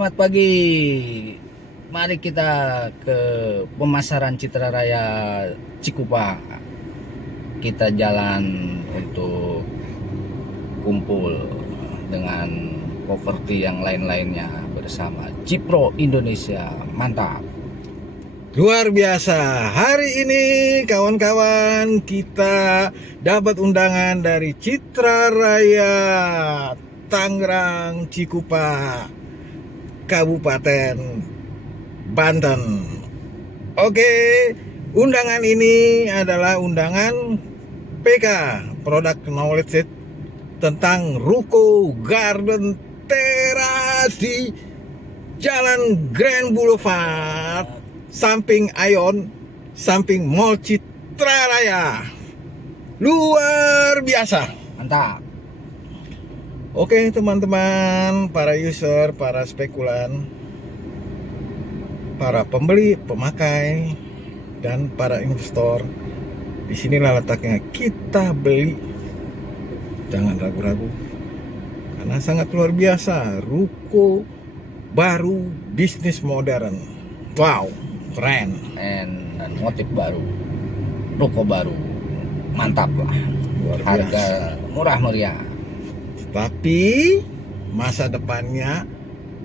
Selamat pagi. Mari kita ke pemasaran Citra Raya Cikupa. Kita jalan untuk kumpul dengan properti yang lain-lainnya bersama Cipro Indonesia. Mantap. Luar biasa. Hari ini kawan-kawan kita dapat undangan dari Citra Raya Tangerang Cikupa, Kabupaten Banten. Oke, undangan ini adalah undangan PK, Product Knowledge tentang Ruko Garden Teras di Jalan Grand Boulevard, samping Ion, samping Mall Citra Raya. Luar biasa. Mantap. Oke teman-teman, para user, para spekulan, para pembeli, pemakai, dan para investor, disinilah letaknya kita beli. Jangan ragu-ragu, karena sangat luar biasa. Ruko baru, bisnis modern. Wow, keren. Dan motif baru, ruko baru, mantap lah. Luar Harga biasa. murah meriah. Tapi masa depannya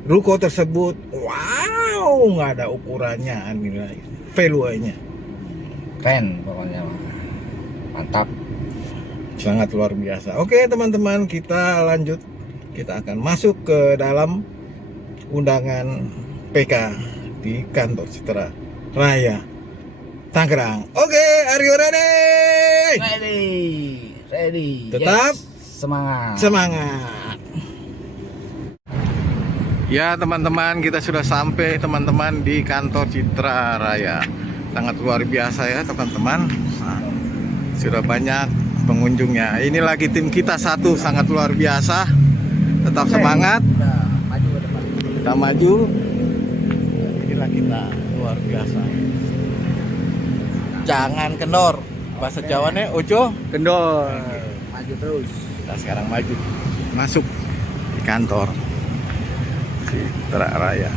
ruko tersebut, wow, nggak ada ukurannya nilai value-nya. Keren pokoknya. Mantap. Sangat luar biasa. Oke teman-teman, kita lanjut. Kita akan masuk ke dalam undangan PK di kantor Citra Raya Tangerang. Oke, are you ready? Ready. Tetap semangat. Ya teman-teman, kita sudah sampai teman-teman di kantor Citra Raya. Sangat luar biasa ya teman-teman. Nah, sudah banyak pengunjungnya. Ini lagi tim kita satu, sangat luar biasa. Tetap semangat. Maju ke depan. Kita maju. Inilah kita luar biasa. Jangan kendor. Bahasa Jawanya ojo kendor. Maju terus. Kita sekarang maju masuk di kantor Citra Raya.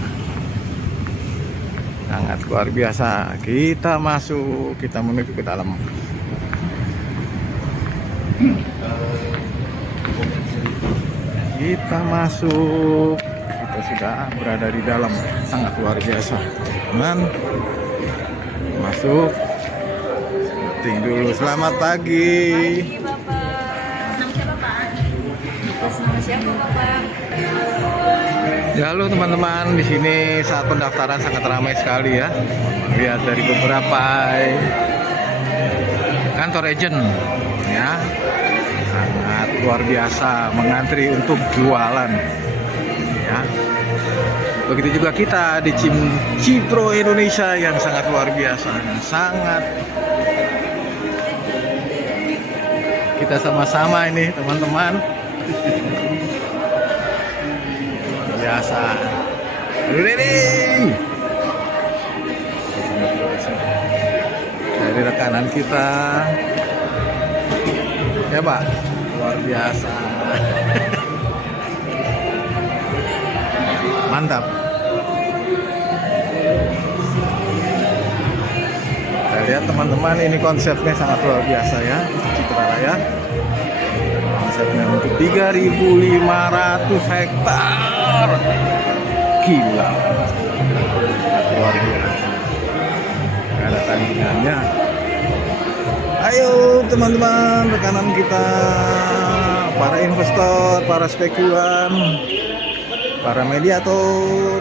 Sangat luar biasa. Kita masuk, kita menuju ke dalam. Kita masuk. Kita sudah berada di dalam. Sangat luar biasa. Teman, masuk. Meeting dulu. Selamat pagi. Ya, halo teman-teman, di sini saat pendaftaran sangat ramai sekali ya. Lihat dari beberapa kantor agent ya, sangat luar biasa mengantri untuk jualan ya. Begitu juga kita di Cipro Indonesia yang sangat luar biasa, sangat kita sama-sama ini teman-teman. Biasa. Ready. Dari rekanan kita. Ya Pak, luar biasa. Mantap. Kita lihat teman-teman, ini konsepnya sangat luar biasa ya, Citra Raya. Konsepnya untuk 3.500 hektar. Gila. Luar biasa. Gak ada tandingannya. Ayo teman-teman, rekanan kita, para investor, para spekulan, para mediator,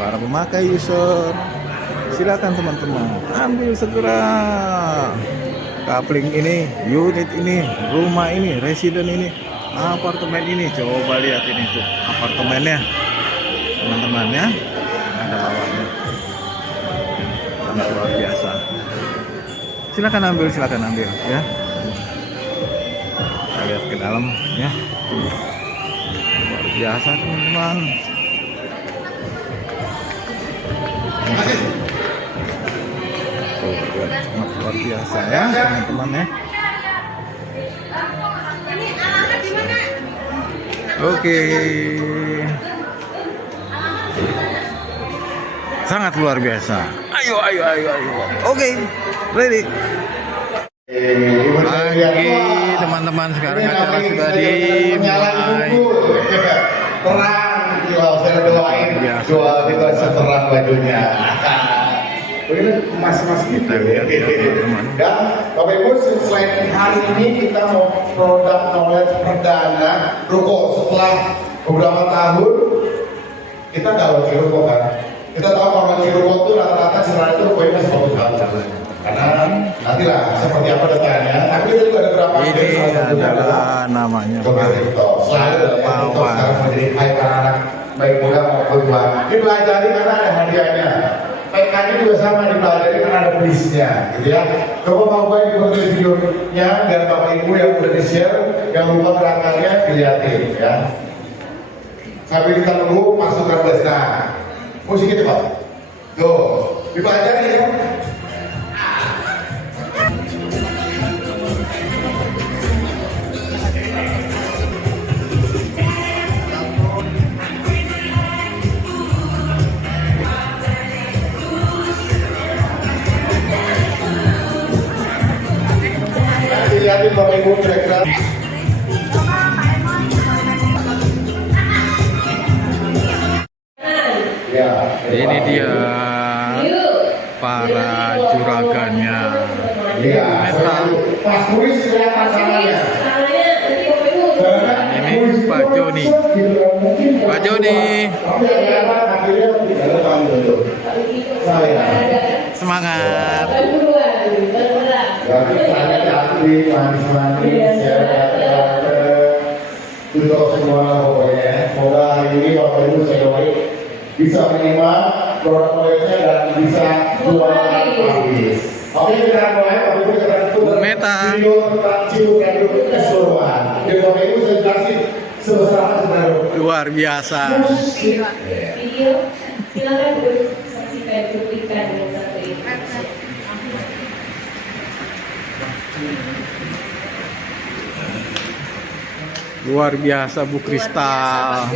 para pemakai user, silakan teman-teman ambil segera. Kapling ini, unit ini, rumah ini, residen ini, apartemen ini. Coba lihat ini tuh apartemennya, teman-teman ya. Ada bawahnya, sangat luar biasa. Silakan ambil ya. Kita lihat ke dalam ya. Luar biasa teman-teman. Sangat luar biasa ya teman-teman ya. Oke. sangat luar biasa. Ayo. Oke, ready. Pagi teman-teman, sekarang acara sudah dimulai. Terang, saya doain doa kita seterang bajunya. Begini mas-mas gitu ya. Dan Bapak Ibu, selain hari ini kita mau produk knowledge perdana ruko setelah beberapa tahun kita tahu ruko kan. Kita tahu kalau ruko itu rata-rata sebenarnya itu ruko masih 1 tahun. Karena nantilah seperti apa detailnya. Tapi itu juga ada beberapa ini adalah namanya selalu sekarang menjadi baik anak baik muda maupun tua. Dipelajari karena ada hadiahnya. PK juga sama dipelajari karena ada listnya, gitu ya. Coba mau baik di videonya dan Bapak Ibu yang udah di-share, yang lupa gerakannya dilihatin ya. Sambil kita nunggu masuk ke kelas. Nah, musik itu Pak. Tuh, dipelajari ya. Lihatin Bapak Ibu kira-kira. Ya, ini dia para juragannya. Iya, Pak Kuris kelihatan tangannya. Ini Pak Joni. Pak Joni, semangat. Jadi saya cantik, manis-manis, ya, untuk semua pokoknya. Semoga hari ini Bapak Ibu saya doain bisa menyimak produk knowledge-nya dan bisa jualan habis. Oke, kita mulai. Bapak Ibu kita tutup Meta. video tentang Cibukan keseluruhan. Jadi Bapak Ibu saya jelasin sebesar apa sebenarnya. Luar biasa. Video, silakan saksikan cuplikan yang satu ini. Luar biasa Bu Kristal.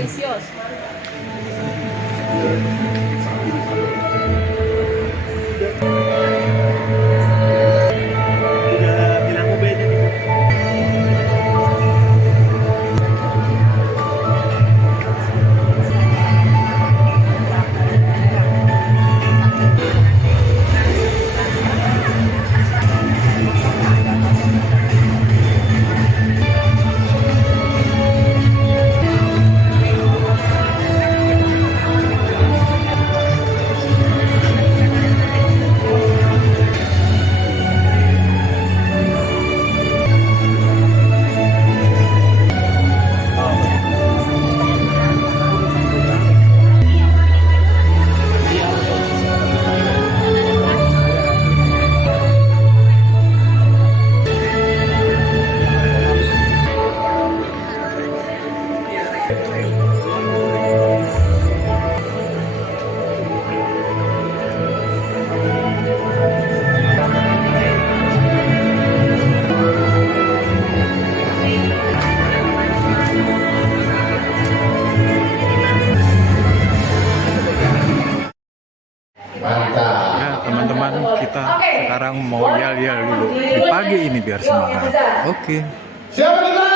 Mantap. Ya teman-teman, kita sekarang mau yel-yel dulu di pagi ini biar semangat. Oke. Siapa kita?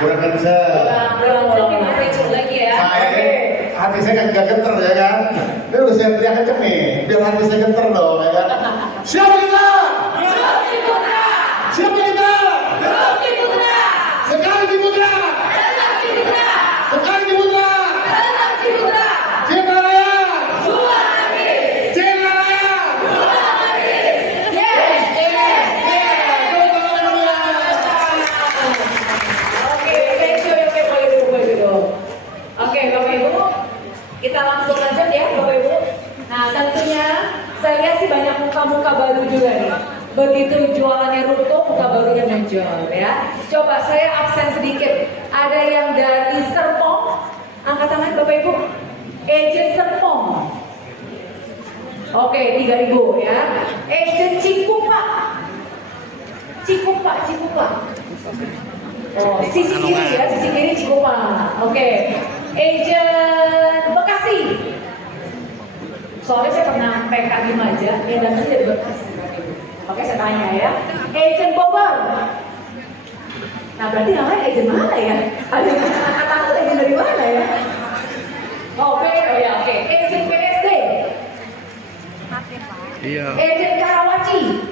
Kurang kenceng. Lagi ya. Hati saya nggak genter ya kan? Ini udah saya teriak kenceng nih, biar hati saya genter dong ya kan? Siapa kita? Siapa kita? Sekali di Putra. Sekali di Putra. Cinta Raya. Cinta Raya. Oke, thank you ya Bapak Ibu. Oke, Bapak Ibu, kita langsung lanjut ya Bapak Ibu. Nah, tentunya saya lihat sih banyak muka-muka baru juga nih. Begitu jualannya ruko, muka barunya menjual ya. Coba saya absen sedikit. Ada yang dari Serpong, angkat tangan Bapak Ibu. Agent Serpong. Oke, 3.000 ya. Agent Cikupa. Oh, sisi kiri ya, sisi kiri Cikupa. Oke. Agent Bekasi. Soalnya saya pernah PK di Maja, yang datang dari Bekasi. Oke, saya tanya ya. Agent Bogor. Nah, berarti namanya agent mana ya? Ada yang tahu agent dari mana ya? Oke, oh ya, oke. Agent PSD. Iya. Agent Karawaci.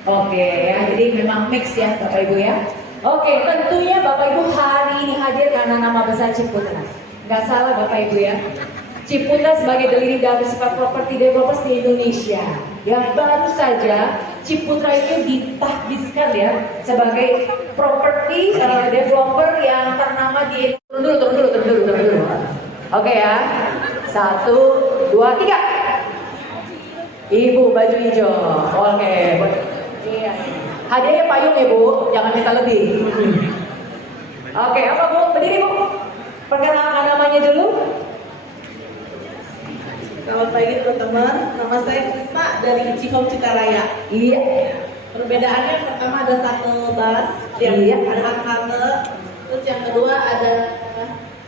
Oke ya, jadi memang mix ya Bapak Ibu ya. Oke, tentunya Bapak Ibu hari ini hadir karena nama besar Ciputra. Nggak salah Bapak Ibu ya. Ciputra sebagai the leading property developers di Indonesia. Yang baru saja Ciputra itu ditahbiskan ya sebagai property developer yang ternama di Turun dulu. Oke ya. 1, 2, 3. Ibu baju hijau. Oke. Iya. Hadiahnya payung ya Bu, jangan minta lebih. Oke, apa Bu? Berdiri Bu. Perkenalkan namanya dulu. Selamat pagi teman-teman, nama saya Krisna dari Cihom Citaraya. Iya. Perbedaannya pertama ada shuttle bus yang ada angkasa, terus yang kedua ada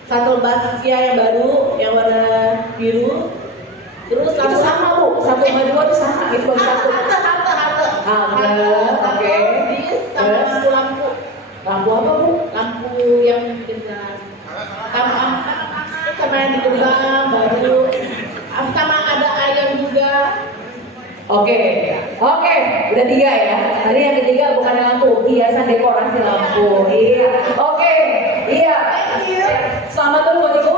shuttle bus Kia yang baru yang warna biru. Terus Itu sama Bu, 1 sama 2 itu sama. Itu baru satu. Halte. Oke. Sama lampu. Lampu apa Bu? Lampu yang dengan sama yang di gerbang baru. Sama ada ayam juga. Oke, udah 3 ya. Tadi yang ketiga bukan lampu, hiasan dekorasi lampu. Iya. Oke, iya. Selamat dulu buat Ibu.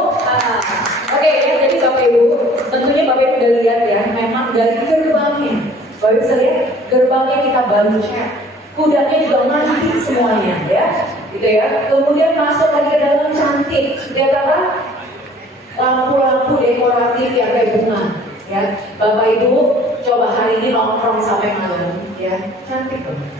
Oke, ya, jadi Bapak Ibu, tentunya Bapak Ibu udah lihat ya, memang dari gerbangnya. Bapak Ibu bisa lihat, gerbangnya kita baru cat. Kudanya juga cantik semuanya ya. Gitu ya. Kemudian masuk lagi ke dalam cantik. Lihat apa? Lampu-lampu dekoratif yang kayak bunga ya. Bapak Ibu coba hari ini nongkrong sampai malam ya, cantik banget.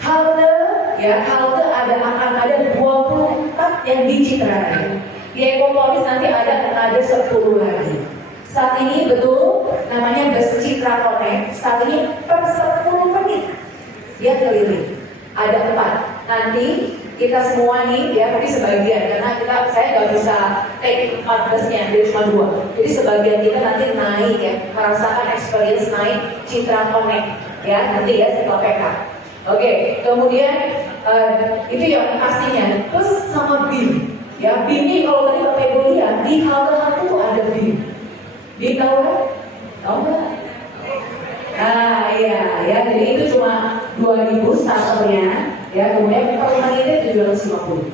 Halte ya, halte akan ada 24 yang di Citraraya. Di Ekopolis nanti ada 10 lagi. Saat ini betul namanya bus Citra Connect. Saat ini per 10 menit dia keliling. Ada 4. Nanti kita semua nih ya, tapi sebagian karena saya nggak bisa take 4 busnya, jadi cuma 2. Jadi sebagian kita nanti naik ya, merasakan experience naik Citra Connect ya, nanti ya setelah PK. Oke, kemudian itu yang pastinya. Terus sama BIM ya, BIM ini kalau tadi Bapak Ibu lihat di halte-halte tuh ada BIM. BIM tahu kan? Tahu nggak? Nah iya ya, jadi itu cuma 2.000 starternya ya, kemudian per menitnya 750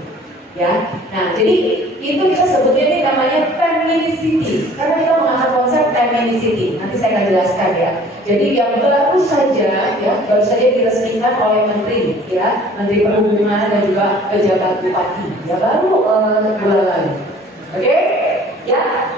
ya. Nah jadi itu kita sebutnya ini namanya 10 minute city karena kita mengangkat konsep 10 minute city. Nanti saya akan jelaskan ya. Jadi yang baru saja diresmikan oleh Menteri ya, Menteri Perhubungan dan juga pejabat bupati ya, baru bulan lalu. Oke ya.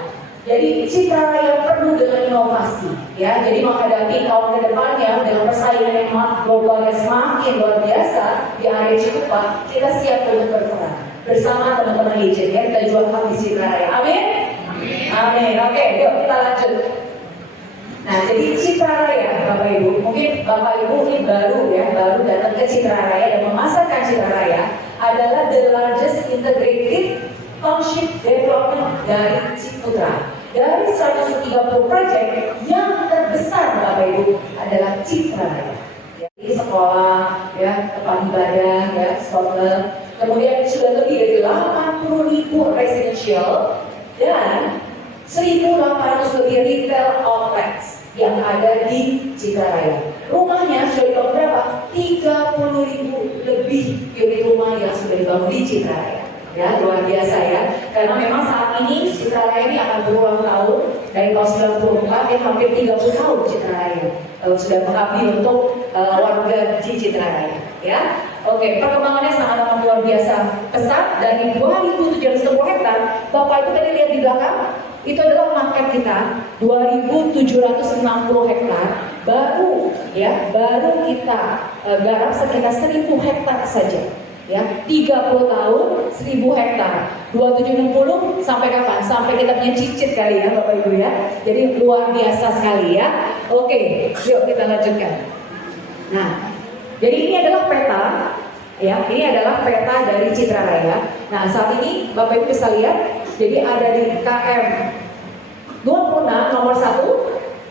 Jadi Citraraya penuh dengan inovasi ya. Jadi menghadapi tahun ke depannya dengan persaingan yang globalnya semakin luar biasa di area Cikupa, kita siap untuk berperan bersama teman-teman agent ya. Kita jual hak di Citraraya. Amin. Amin. Oke, yuk kita lanjut. Nah, jadi Citraraya Bapak Ibu, mungkin Bapak Ibu ini baru datang ke Citraraya dan memasarkan Citraraya adalah the largest integrated township development dari Ciputra. Dari 130 proyek yang terbesar Bapak Ibu adalah Citraraya. Jadi sekolah, ya, tempat ibadah, ya, sekolah. Kemudian sudah lebih dari 80.000 residential dan 1.800 lebih retail outlets yang ada di Citraraya. Rumahnya sudah dibangun berapa? 30.000 lebih unit rumah yang sudah dibangun di Citraraya. Ya, luar biasa ya. Karena memang saat ini Citraraya ini akan berulang tahun dari tahun 94 yang hampir 30 tahun Citraraya sudah mengabdi untuk warga di Citraraya. Ya, oke. Perkembangannya sangat luar biasa pesat dari 2.710 hektar. Bapak Ibu tadi lihat di belakang, itu adalah market kita 2.760 hektar. Baru kita garap sekitar 1.000 hektar saja. Ya, 30 tahun 1.000 hektar 2760 sampai kapan? Sampai kita punya cicit kali ya Bapak Ibu ya. Jadi luar biasa sekali ya. Oke, yuk kita lanjutkan. Nah, jadi ini adalah peta ya, ini adalah peta dari Citraraya. Nah, saat ini Bapak Ibu bisa lihat, jadi ada di KM 26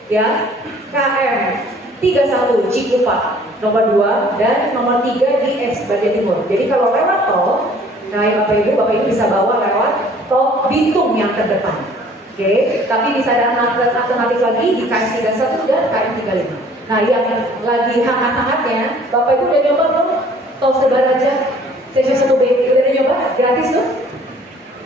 ya, KM 31 Cikupa nomor 2 dan nomor 3 di bagian timur. Jadi kalau lewat tol, nah Bapak Ibu bisa bawa lewat tol Bitung yang terdepan. Oke, tapi bisa ada alternatif lagi di KM 31 dan KM 35. Nah yang lagi hangat-hangatnya, Bapak Ibu udah nyoba belum tol Sebaraja Section 1B? Udah nyoba? Gratis tuh?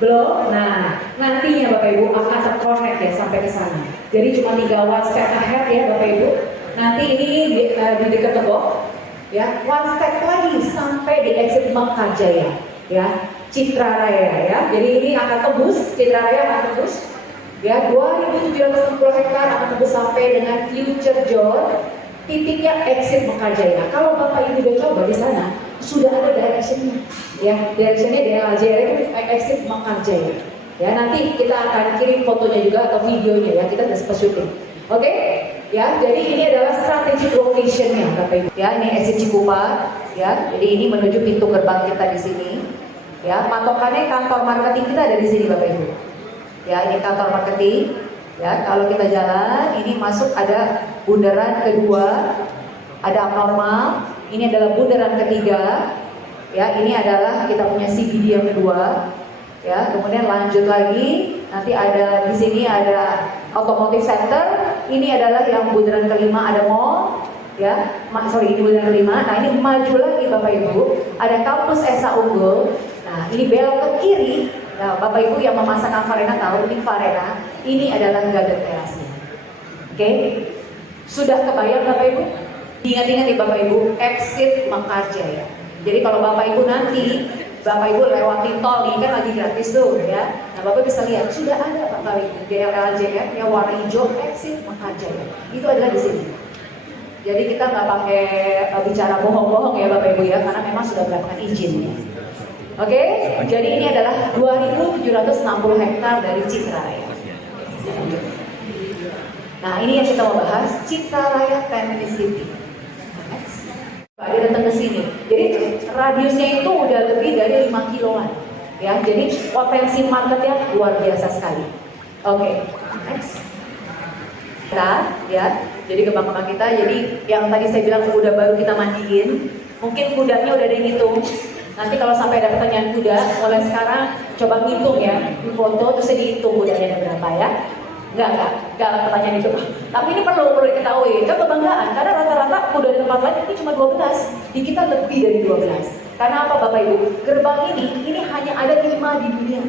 Belum? Nah, nantinya Bapak Ibu akan terkonek ya sampai ke sana. Jadi cuma 3 one step ahead ya Bapak Ibu. Nanti ini di dekat Tebok, ya, one step lagi sampai di exit Mekarjaya, ya, Citra Raya ya. Jadi ini akan tembus, Citra Raya akan tembus, ya, 2.760 hektar akan tembus sampai dengan Future Zone, titiknya exit Mekarjaya. Kalau Bapak Ibu udah coba di sana, sudah ada directionnya, ya, directionnya DLJ itu exit Mekarjaya. Ya, nanti kita akan kirim fotonya juga atau videonya ya, kita udah sempat syuting. Oke? Ya, jadi ini adalah strategic location-nya Bapak Ibu. Ya, ini exit Cikupa, ya. Jadi ini menuju pintu gerbang kita di sini. Ya, patokannya kantor marketing kita ada di sini Bapak Ibu. Ya, ini kantor marketing. Ya, kalau kita jalan, ini masuk ada bundaran kedua, ada abnormal. Ini adalah bundaran ketiga. Ya, ini adalah kita punya CBD yang kedua. Ya, kemudian lanjut lagi, nanti ada di sini ada automotive center. Ini adalah yang bundaran kelima, ada mall. Ya, ini bundaran kelima. Nah, ini maju lagi Bapak Ibu, ada kampus Esa Unggul. Nah, ini belok ke kiri. Nah, Bapak Ibu yang memasak Avarena tahu ini Varena. Ini adalah garden terasnya. Oke, sudah kebayang Bapak Ibu? Ingat-ingat nih Bapak Ibu, exit Mekarjaya. Jadi kalau Bapak Ibu nanti Bapak Ibu lewati tol nih, kan lagi gratis tuh ya. Nah Bapak bisa lihat, sudah ada Bapak Ibu DLJF yang warna hijau exit Mekarjaya. Itu adalah di sini. Jadi kita nggak pakai bicara bohong-bohong ya Bapak Ibu ya, karena memang sudah mendapatkan izinnya. Oke, jadi ini adalah 2.760 hektar dari Citra Raya. Nah ini yang kita mau bahas, Citra Raya Family City. Dia datang ke sini, jadi radiusnya itu udah lebih dari 5 kiloan, ya. Jadi potensi marketnya luar biasa sekali. Oke, next. Kita, ya. Jadi kembang-kembang kita, jadi yang tadi saya bilang kuda baru kita mandiin, mungkin kudanya udah ada yang ngitung. Nanti kalau sampai ada pertanyaan kuda, mulai sekarang coba ngitung ya, di foto terus dihitung kudanya ada berapa ya. Enggak pertanyaan itu. Tapi ini perlu diketahui, kan kebanggaan, karena rata-rata kuda di tempat lain ini cuma 12, di kita lebih dari 12. Karena apa Bapak Ibu? Gerbang ini hanya ada 5 di dunia,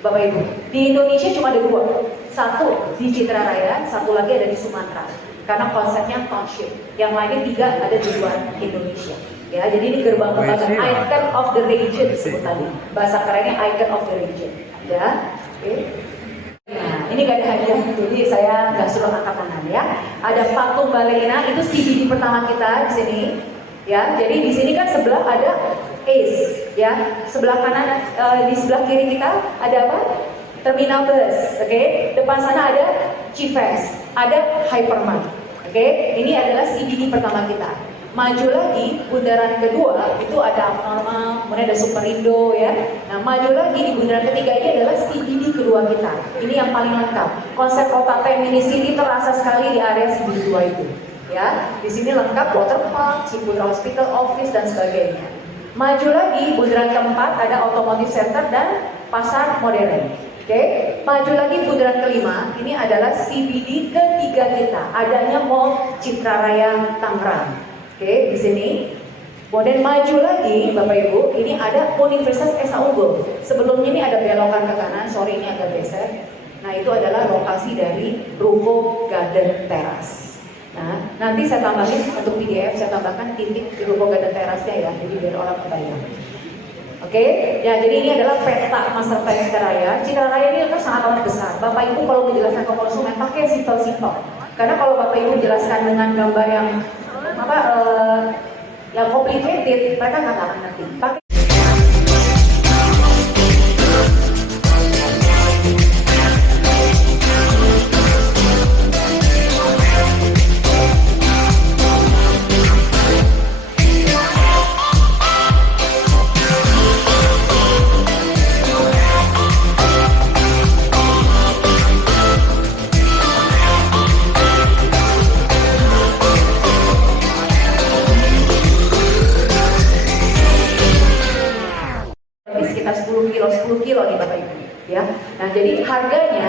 Bapak Ibu. Di Indonesia cuma ada 2, satu di Citra Raya, satu lagi ada di Sumatera. Karena konsepnya township, yang lainnya 3 ada di luar Indonesia. Ya, jadi ini gerbang kebanggaan, icon of the region disebut tadi. Bahasa kerennya icon of the region. Ya, oke. Nah, ini gak ada hadiah, jadi saya nggak suruh angkat tangan ya. Ada patung balerina, itu CBD pertama kita di sini. Ya, jadi di sini kan sebelah ada Ace, ya. Sebelah kanan, di sebelah kiri kita ada apa? Terminal bus, oke. Depan sana ada Chiefs, ada Hypermart, oke. Ini adalah CBD pertama kita. Maju lagi, bundaran kedua itu ada abnormal, kemudian ada Superindo ya. Nah maju lagi di bundaran ketiga ini adalah CBD kedua kita. Ini yang paling lengkap. Konsep kota Family City terasa sekali di area CBD 2 itu. Ya, di sini lengkap waterpark, Ciputra Hospital Office dan sebagainya. Maju lagi bundaran keempat ada Automotive Center dan Pasar Modern. Oke, maju lagi bundaran kelima, ini adalah CBD ketiga kita. Adanya Mall Citra Raya Tangerang. Oke, di sini. Kemudian maju lagi, Bapak Ibu, ini ada Universitas Esa Unggul. Sebelumnya ini ada belokan ke kanan, sorry ini agak geser. Nah, itu adalah lokasi dari Ruko Garden Teras. Nah, nanti saya tambahin untuk PDF, saya tambahkan titik di Ruko Garden Terasnya ya, jadi biar orang kebayang. Oke, ya jadi ini adalah peta master plan Citra Raya. Citra Raya ini kan sangat amat besar. Bapak Ibu kalau menjelaskan ke konsumen pakai simpel-simpel. Karena kalau Bapak Ibu jelaskan dengan gambar yang yang complicated, mereka nggak akan ngerti. jadi harganya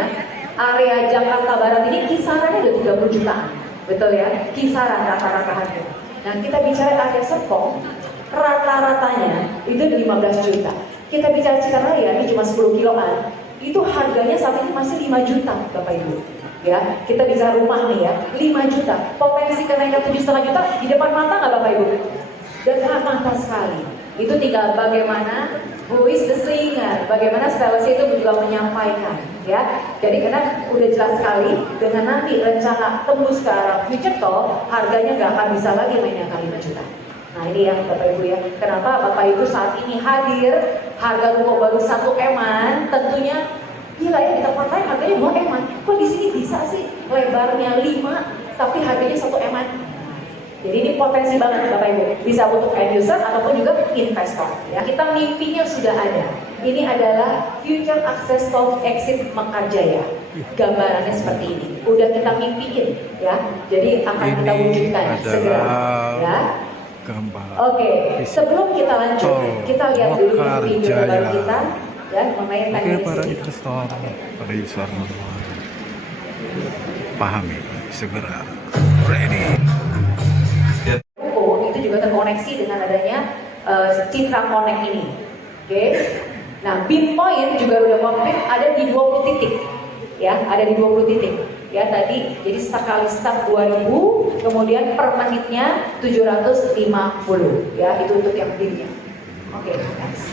area Jakarta Barat ini kisarannya udah 30 jutaan. Betul ya? Kisaran rata-rata harga. Nah, kita bicara area Serpong, rata-ratanya itu 15 juta. Kita bicara Cikaraya, ini cuma 10 kiloan, itu harganya saat ini masih 5 juta, Bapak Ibu. Ya, kita bicara rumah nih ya, 5 juta. Potensi kenaikan 7,5 juta di depan mata nggak Bapak Ibu? Dan mata sekali. Itu tinggal bagaimana who is the singer, bagaimana stylist itu juga menyampaikan, ya. Jadi karena udah jelas sekali dengan nanti rencana tembus ke arah future tol, harganya nggak akan bisa lagi main yang kali 5 juta. Nah ini ya Bapak Ibu ya, kenapa Bapak Ibu saat ini hadir, harga rumah baru 1 eman, tentunya gila ya, di tempat lain harganya 2 eman, kok di sini bisa sih lebarnya 5 tapi harganya 1 eman. Jadi ini potensi banget Bapak Ibu, bisa untuk end user ataupun juga investor. Ya, kita mimpinya sudah ada. Ini adalah Future Access Tol Exit Mekarjaya. Gambarannya seperti ini. Udah kita mimpiin, ya. Jadi akan kita wujudkan segera. Ya. Oke, sebelum kita lanjut, kita lihat dulu video gambar kita, ya, mengenai teknis. Para investor, para user pahami segera. Ready. Itu juga terkoneksi dengan adanya Citra Connect ini. Oke. Nah, beam point juga udah komplit ada di 20 titik. Ya, ada di 20 titik. Ya, tadi jadi sekali start 2000, kemudian per menitnya 750. Ya, itu untuk yang beamnya. Oke, next.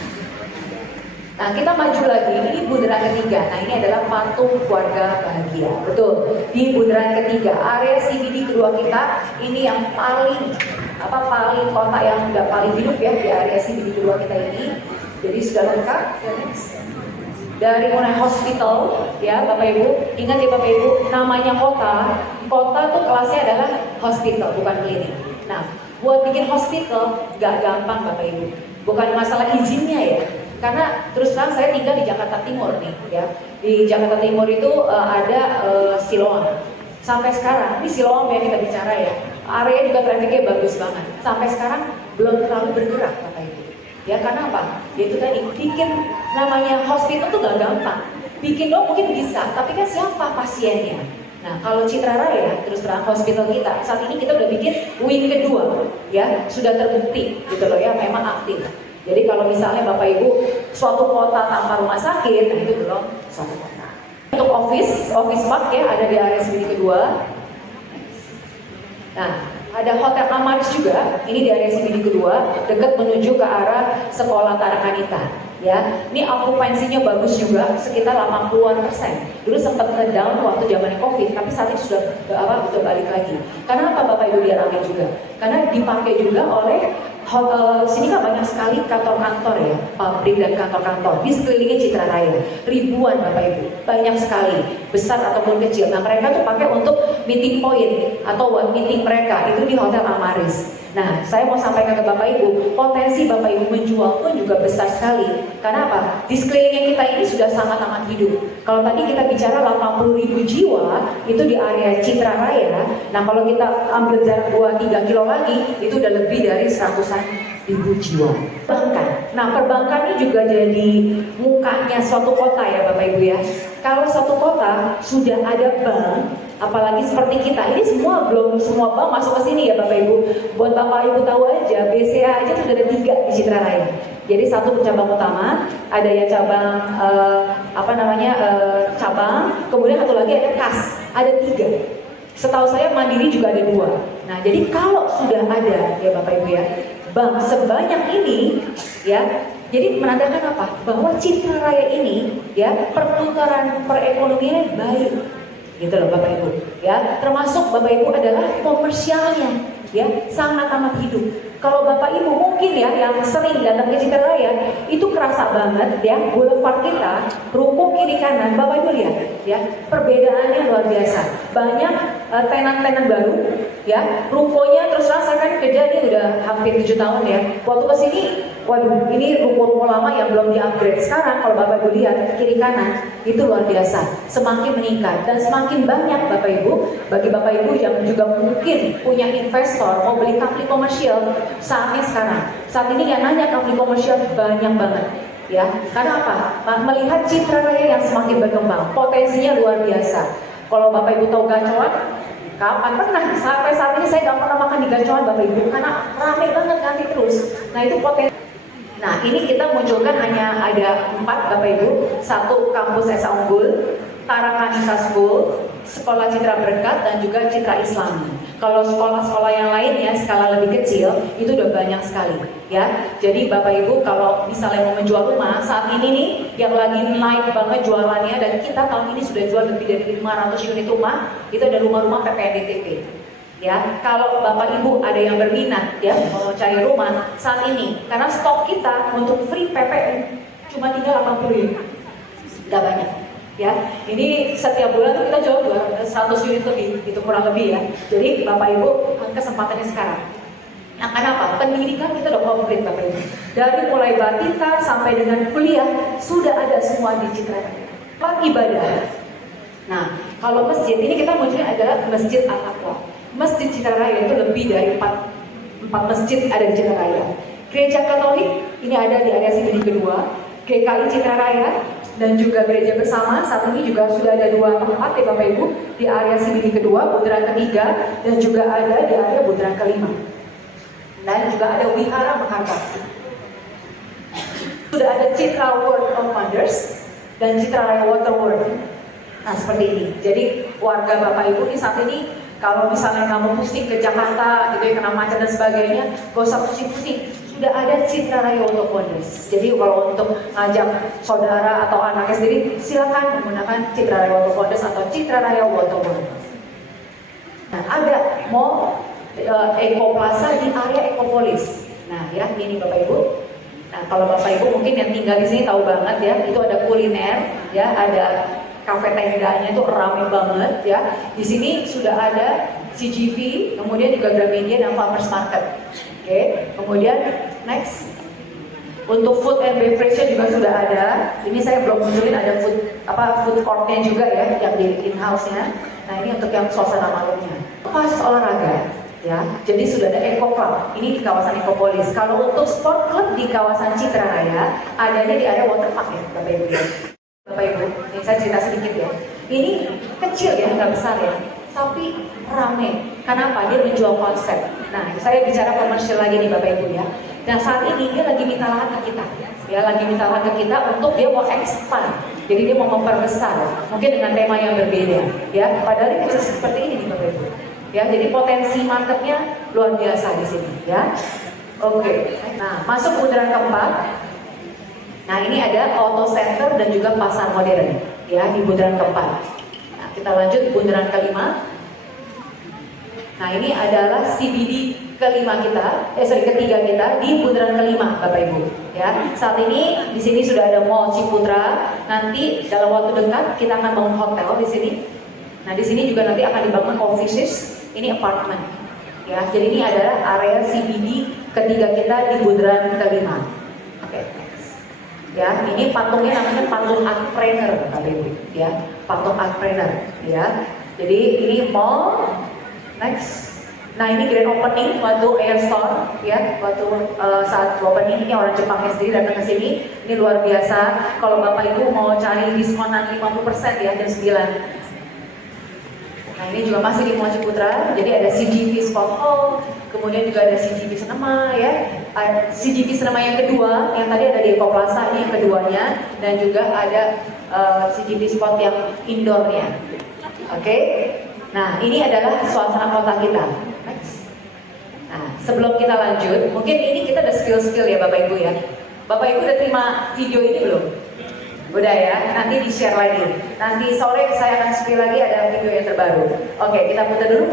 Nah, kita maju lagi, ini bundaran ketiga. Nah, ini adalah patung keluarga bahagia. Betul, di bundaran ketiga, area CBD kedua kita, ini yang paling kota yang udah paling hidup ya di area CBD kedua kita ini. Jadi sudah lengkap. Dari mulai hospital, ya Bapak Ibu, ingat ya Bapak Ibu, namanya kota tuh kelasnya adalah hospital, bukan klinik. Nah, buat bikin hospital gak gampang Bapak Ibu, bukan masalah izinnya ya. Karena terus terang saya tinggal di Jakarta Timur nih ya. Di Jakarta Timur itu ada Siloam. Sampai sekarang, ini Siloam ya kita bicara ya. Area juga trafiknya bagus banget. Sampai sekarang belum terlalu bergerak Bapak Ibu. Ya karena apa? Yaitu tadi bikin namanya hospital tuh gak gampang. Bikin dong mungkin bisa, tapi kan siapa pasiennya? Nah kalau Citra Raya terus terang hospital kita saat ini kita udah bikin wing kedua ya, sudah terbukti gitu loh ya, memang aktif. Jadi kalau misalnya Bapak Ibu suatu kota tanpa rumah sakit, nah itu belum suatu kota. Untuk office park ya ada di area CBD kedua. Nah ada Hotel Amaris juga, ini di area CBD kedua, dekat menuju ke arah sekolah Tarakanita. Ya, ini okupansinya bagus juga, sekitar 80-an%. Dulu sempat ngedown waktu zaman Covid, tapi saat ini sudah balik lagi. Karena apa Bapak Ibu dia ramai juga? Karena dipakai juga oleh sini kan banyak sekali kantor-kantor ya, pabrik dan kantor-kantor di sekelilingnya Citra Raya, ribuan Bapak Ibu, banyak sekali, besar ataupun kecil. Nah mereka tuh pakai untuk meeting point atau meeting mereka itu di Hotel Amaris. Nah, saya mau sampaikan ke Bapak Ibu, potensi Bapak Ibu menjual pun juga besar sekali. Karena apa? Di sekelilingnya kita ini sudah sangat amat hidup. Kalau tadi kita bicara 80.000 jiwa itu di area Citra Raya. Nah, kalau kita ambil jarak 2-3 kilo lagi, itu udah lebih dari 100.000 jiwa. Perbankan. Nah, perbankan ini juga jadi mukanya suatu kota ya Bapak Ibu ya. Kalau satu kota sudah ada bank, apalagi seperti kita, ini belum semua bank masuk ke sini ya Bapak Ibu. Buat Bapak Ibu tahu aja, BCA aja sudah ada 3 di Citra Raya. Jadi satu cabang utama, ada ya cabang cabang, kemudian satu lagi ada kas, ada 3. Setahu saya Mandiri juga ada 2. Nah jadi kalau sudah ada ya Bapak Ibu ya, bank sebanyak ini ya. Jadi menandakan apa? Bahwa Citra Raya ini ya perputaran perekonomiannya baik, gitu loh Bapak Ibu. Ya, termasuk Bapak Ibu adalah komersialnya, ya sangat amat hidup. Kalau Bapak Ibu mungkin ya yang sering datang ke Citra Raya itu kerasa banget ya boulevard kita, ruko kiri kanan, Bapak Ibu lihat ya perbedaannya luar biasa. Banyak tenan-tenan baru, ya rukonya terus terang saya kan kerja ini udah hampir 7 tahun ya. Waktu kesini, waduh ini ruko-ruko lama yang belum di-upgrade. Sekarang kalau Bapak Ibu lihat kiri kanan itu luar biasa, semakin meningkat dan semakin banyak Bapak Ibu. Bagi Bapak Ibu yang juga mungkin punya investor mau beli kapli komersial, saatnya sekarang. Saat ini yang nanya kapli komersial banyak banget. ya. Karena apa? Melihat Citra Raya yang semakin berkembang, potensinya luar biasa. Kalau Bapak Ibu tahu Gacoan, kapan pernah? Sampai saat ini saya nggak pernah makan di Gacoan Bapak Ibu, karena ramai banget ganti terus. Nah itu potensi. Nah ini kita munculkan hanya ada 4 Bapak Ibu, 1 kampus SA Unggul, Tarakanisa School, Sekolah Citra Berkat, dan juga Citra Islami. Kalau sekolah-sekolah yang lain ya skala lebih kecil itu udah banyak sekali ya. Jadi Bapak Ibu kalau misalnya mau menjual rumah saat ini nih yang lagi naik banget jualannya, dan kita tahun ini sudah jual lebih dari 500 unit rumah, itu ada rumah-rumah PPNDTP. Ya, kalau Bapak Ibu ada yang berminat ya mau cari rumah saat ini, karena stok kita untuk free PPN cuma tinggal 80 unit, nggak banyak. Ya, ini setiap bulan tuh kita jual 100 unit lebih, itu kurang lebih ya. Jadi Bapak Ibu kesempatannya sekarang. Nah, kenapa? Pendidikan kita udah komplit Bapak Ibu. Dari mulai batita sampai dengan kuliah sudah ada semua di Citra Raya. Tempat ibadah. Nah, kalau masjid ini kita munculnya adalah Masjid Al-Aqsa. Masjid Citra Raya itu lebih dari 4 masjid ada di Citra Raya. Gereja Katolik ini ada di area sini kedua, GKI Citra Raya, dan juga gereja bersama saat ini juga sudah ada 2 tempat ya Bapak Ibu, di area Sibidi kedua, bundaran ketiga, dan juga ada di area bundaran kelima. Dan juga ada Wihara Mahakasi. Sudah ada Citra World of Wonders dan Citra Raya Water World. Nah seperti ini. Jadi warga Bapak Ibu ini saat ini kalau misalnya kamu pusing ke Jakarta gitu ya, kena macet dan sebagainya, gak usah pusing-pusing. Sudah ada Citra Raya Water Wonders. Jadi kalau untuk ngajak saudara atau anaknya sendiri, silakan menggunakan Citra Raya Water Wonders atau Citra Raya Water Wonders. Nah, ada mall Eco Plaza di area Ecopolis. Nah, ya ini Bapak Ibu. Nah, kalau Bapak Ibu mungkin yang tinggal di sini tahu banget ya, itu ada kuliner, ya ada kafe tendanya itu ramai banget ya. Di sini sudah ada CGV, kemudian juga Gramedia dan Farmers Market. Oke, kemudian next untuk food and beverage juga sudah ada. Ini saya belum munculin ada food courtnya juga ya, yang di in-house-nya. Nah ini untuk yang suasana malamnya. Pas olahraga ya, jadi sudah ada Eco Club. Ini di kawasan Ecopolis. Kalau untuk sport club di kawasan Citra Raya, adanya di area waterpark ya, Bapak Ibu. Bapak Ibu, ini saya cerita sedikit ya. Ini kecil ya, nggak besar ya, tapi rame. Kenapa? Dia menjual konsep. Nah, saya bicara komersial lagi nih Bapak Ibu ya. Nah saat ini dia lagi minta lahan ke kita, ya lagi minta lahan ke kita untuk dia mau expand. Jadi dia mau memperbesar, mungkin dengan tema yang berbeda, ya. Padahal ini kecil seperti ini nih Bapak Ibu. Ya, jadi potensi marketnya luar biasa di sini, ya. Oke. Nah, masuk bundaran keempat. Nah, ini ada auto center dan juga pasar modern, ya di bundaran keempat. Nah, kita lanjut di bundaran kelima. Nah, ini adalah CBD ketiga kita di bundaran kelima, Bapak Ibu. Ya, saat ini di sini sudah ada Mall Ciputra. Nanti dalam waktu dekat kita akan bangun hotel di sini. Nah, di sini juga nanti akan dibangun offices. Ini apartemen. Ya, jadi ini adalah area CBD ketiga kita di bundaran kelima. Oke. Ya, ini patungnya namanya patung Artpreneur, Bapak Ibu. Ya, patung Artpreneur. Ya, jadi ini mall. Next. Nah ini grand opening waktu Air Store ya, waktu saat opening ini orang Jepangnya sendiri datang ke sini. Ini luar biasa. Kalau Bapak Ibu mau cari diskonan 50% ya jam 9. Nah ini juga masih di Mall Ciputra. Jadi ada CGV Sport Hall, kemudian juga ada CGV Cinema ya. CGV Cinema yang kedua, yang tadi ada di Eco Plaza, ini keduanya, dan juga ada CGV Sport yang indoornya. Oke. Nah, ini adalah suasana kota kita. Next. Nah, sebelum kita lanjut, mungkin ini kita ada skill-skill ya Bapak Ibu ya. Bapak Ibu udah terima video ini belum? Udah ya, nanti di-share lagi. Nanti sore saya akan spill lagi ada video yang terbaru. Oke, kita putar dulu.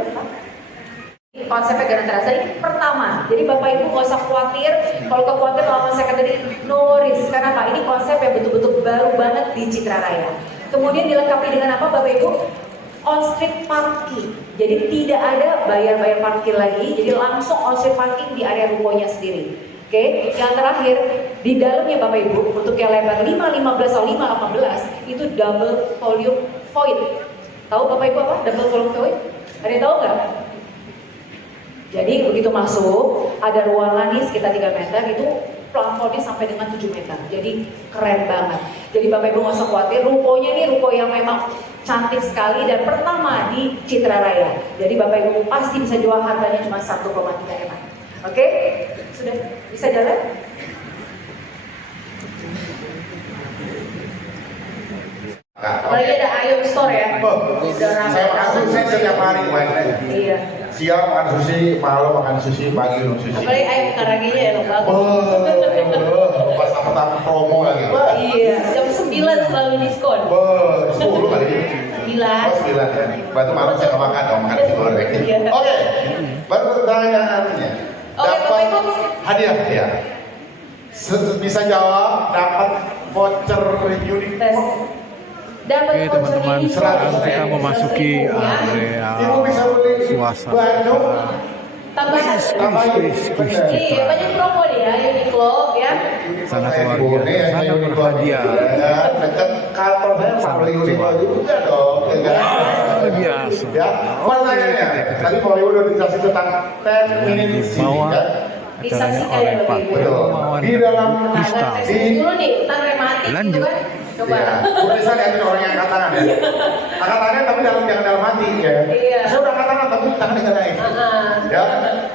Konsepnya gak terasa ini pertama. Jadi Bapak Ibu gak usah khawatir. Kalau khawatir lawan secondary, no worries. Karena apa? Ini konsep yang betul-betul baru banget di Citra Raya. Kemudian dilengkapi dengan apa Bapak Ibu? On-street parking, jadi tidak ada bayar-bayar parkir lagi, jadi langsung on-street parking di area rukonya sendiri. Oke, yang terakhir di dalamnya Bapak Ibu untuk yang lebar 5, 15 atau 5, 18 itu double volume void. Tahu Bapak Ibu apa double volume void? Ada yang tahu nggak? Jadi begitu masuk ada ruangan nih sekitar 3 meter itu plafonnya sampai dengan 7 meter. Jadi keren banget. Jadi Bapak Ibu nggak usah khawatir, rukonya ini ruko yang memang cantik sekali dan pertama di Citra Raya. Jadi Bapak Ibu pasti bisa jual, harganya cuma 1,3 M. Oke? Sudah bisa jalan? Apalagi ada Ayam Store ya. Saya makan sushi setiap hari, Iya. siang makan sushi, malam makan sushi, pagi minum sushi. Apalagi ayam karaginya ya bagus. Pas pertama promo lagi. Iya, jam 9 selalu diskon. 10 kali ini. 9. 9 ya. Berarti malam saya nggak makan, makan nasi goreng. Iya. Oke, baru pertanyaannya. Oke, Dapat Bapak Ibu. hadiah ya. Bisa jawab, dapat voucher unik. Tes. Dapat Oke teman-teman, voucher sekarang ini. kita memasuki area Ibu bisa beli suasana baju. Tambahan. Iya, banyak promo nih ya, Uniqlo ya. sangat luar biasa, sangat berhadiah. Dekat kantor saya Pak Uniqlo juga dong. Luar biasa. Ya, pertanyaannya, tadi Pak udah dijelasin tentang 10 minutes Di bawah kan? Disaksikan oleh ya Bapak Pak Ibu. Betul. Hermawan Di dalam Kristal. di Dulu nih, tentang rematik gitu kan. Coba. Ya, bisa lihatin orang yang angkat tangan ya. Angkat tangan tapi jangan dalam hati ya. Iya. Saya udah angkat tangan tapi tangan digerain. Heeh. Ya,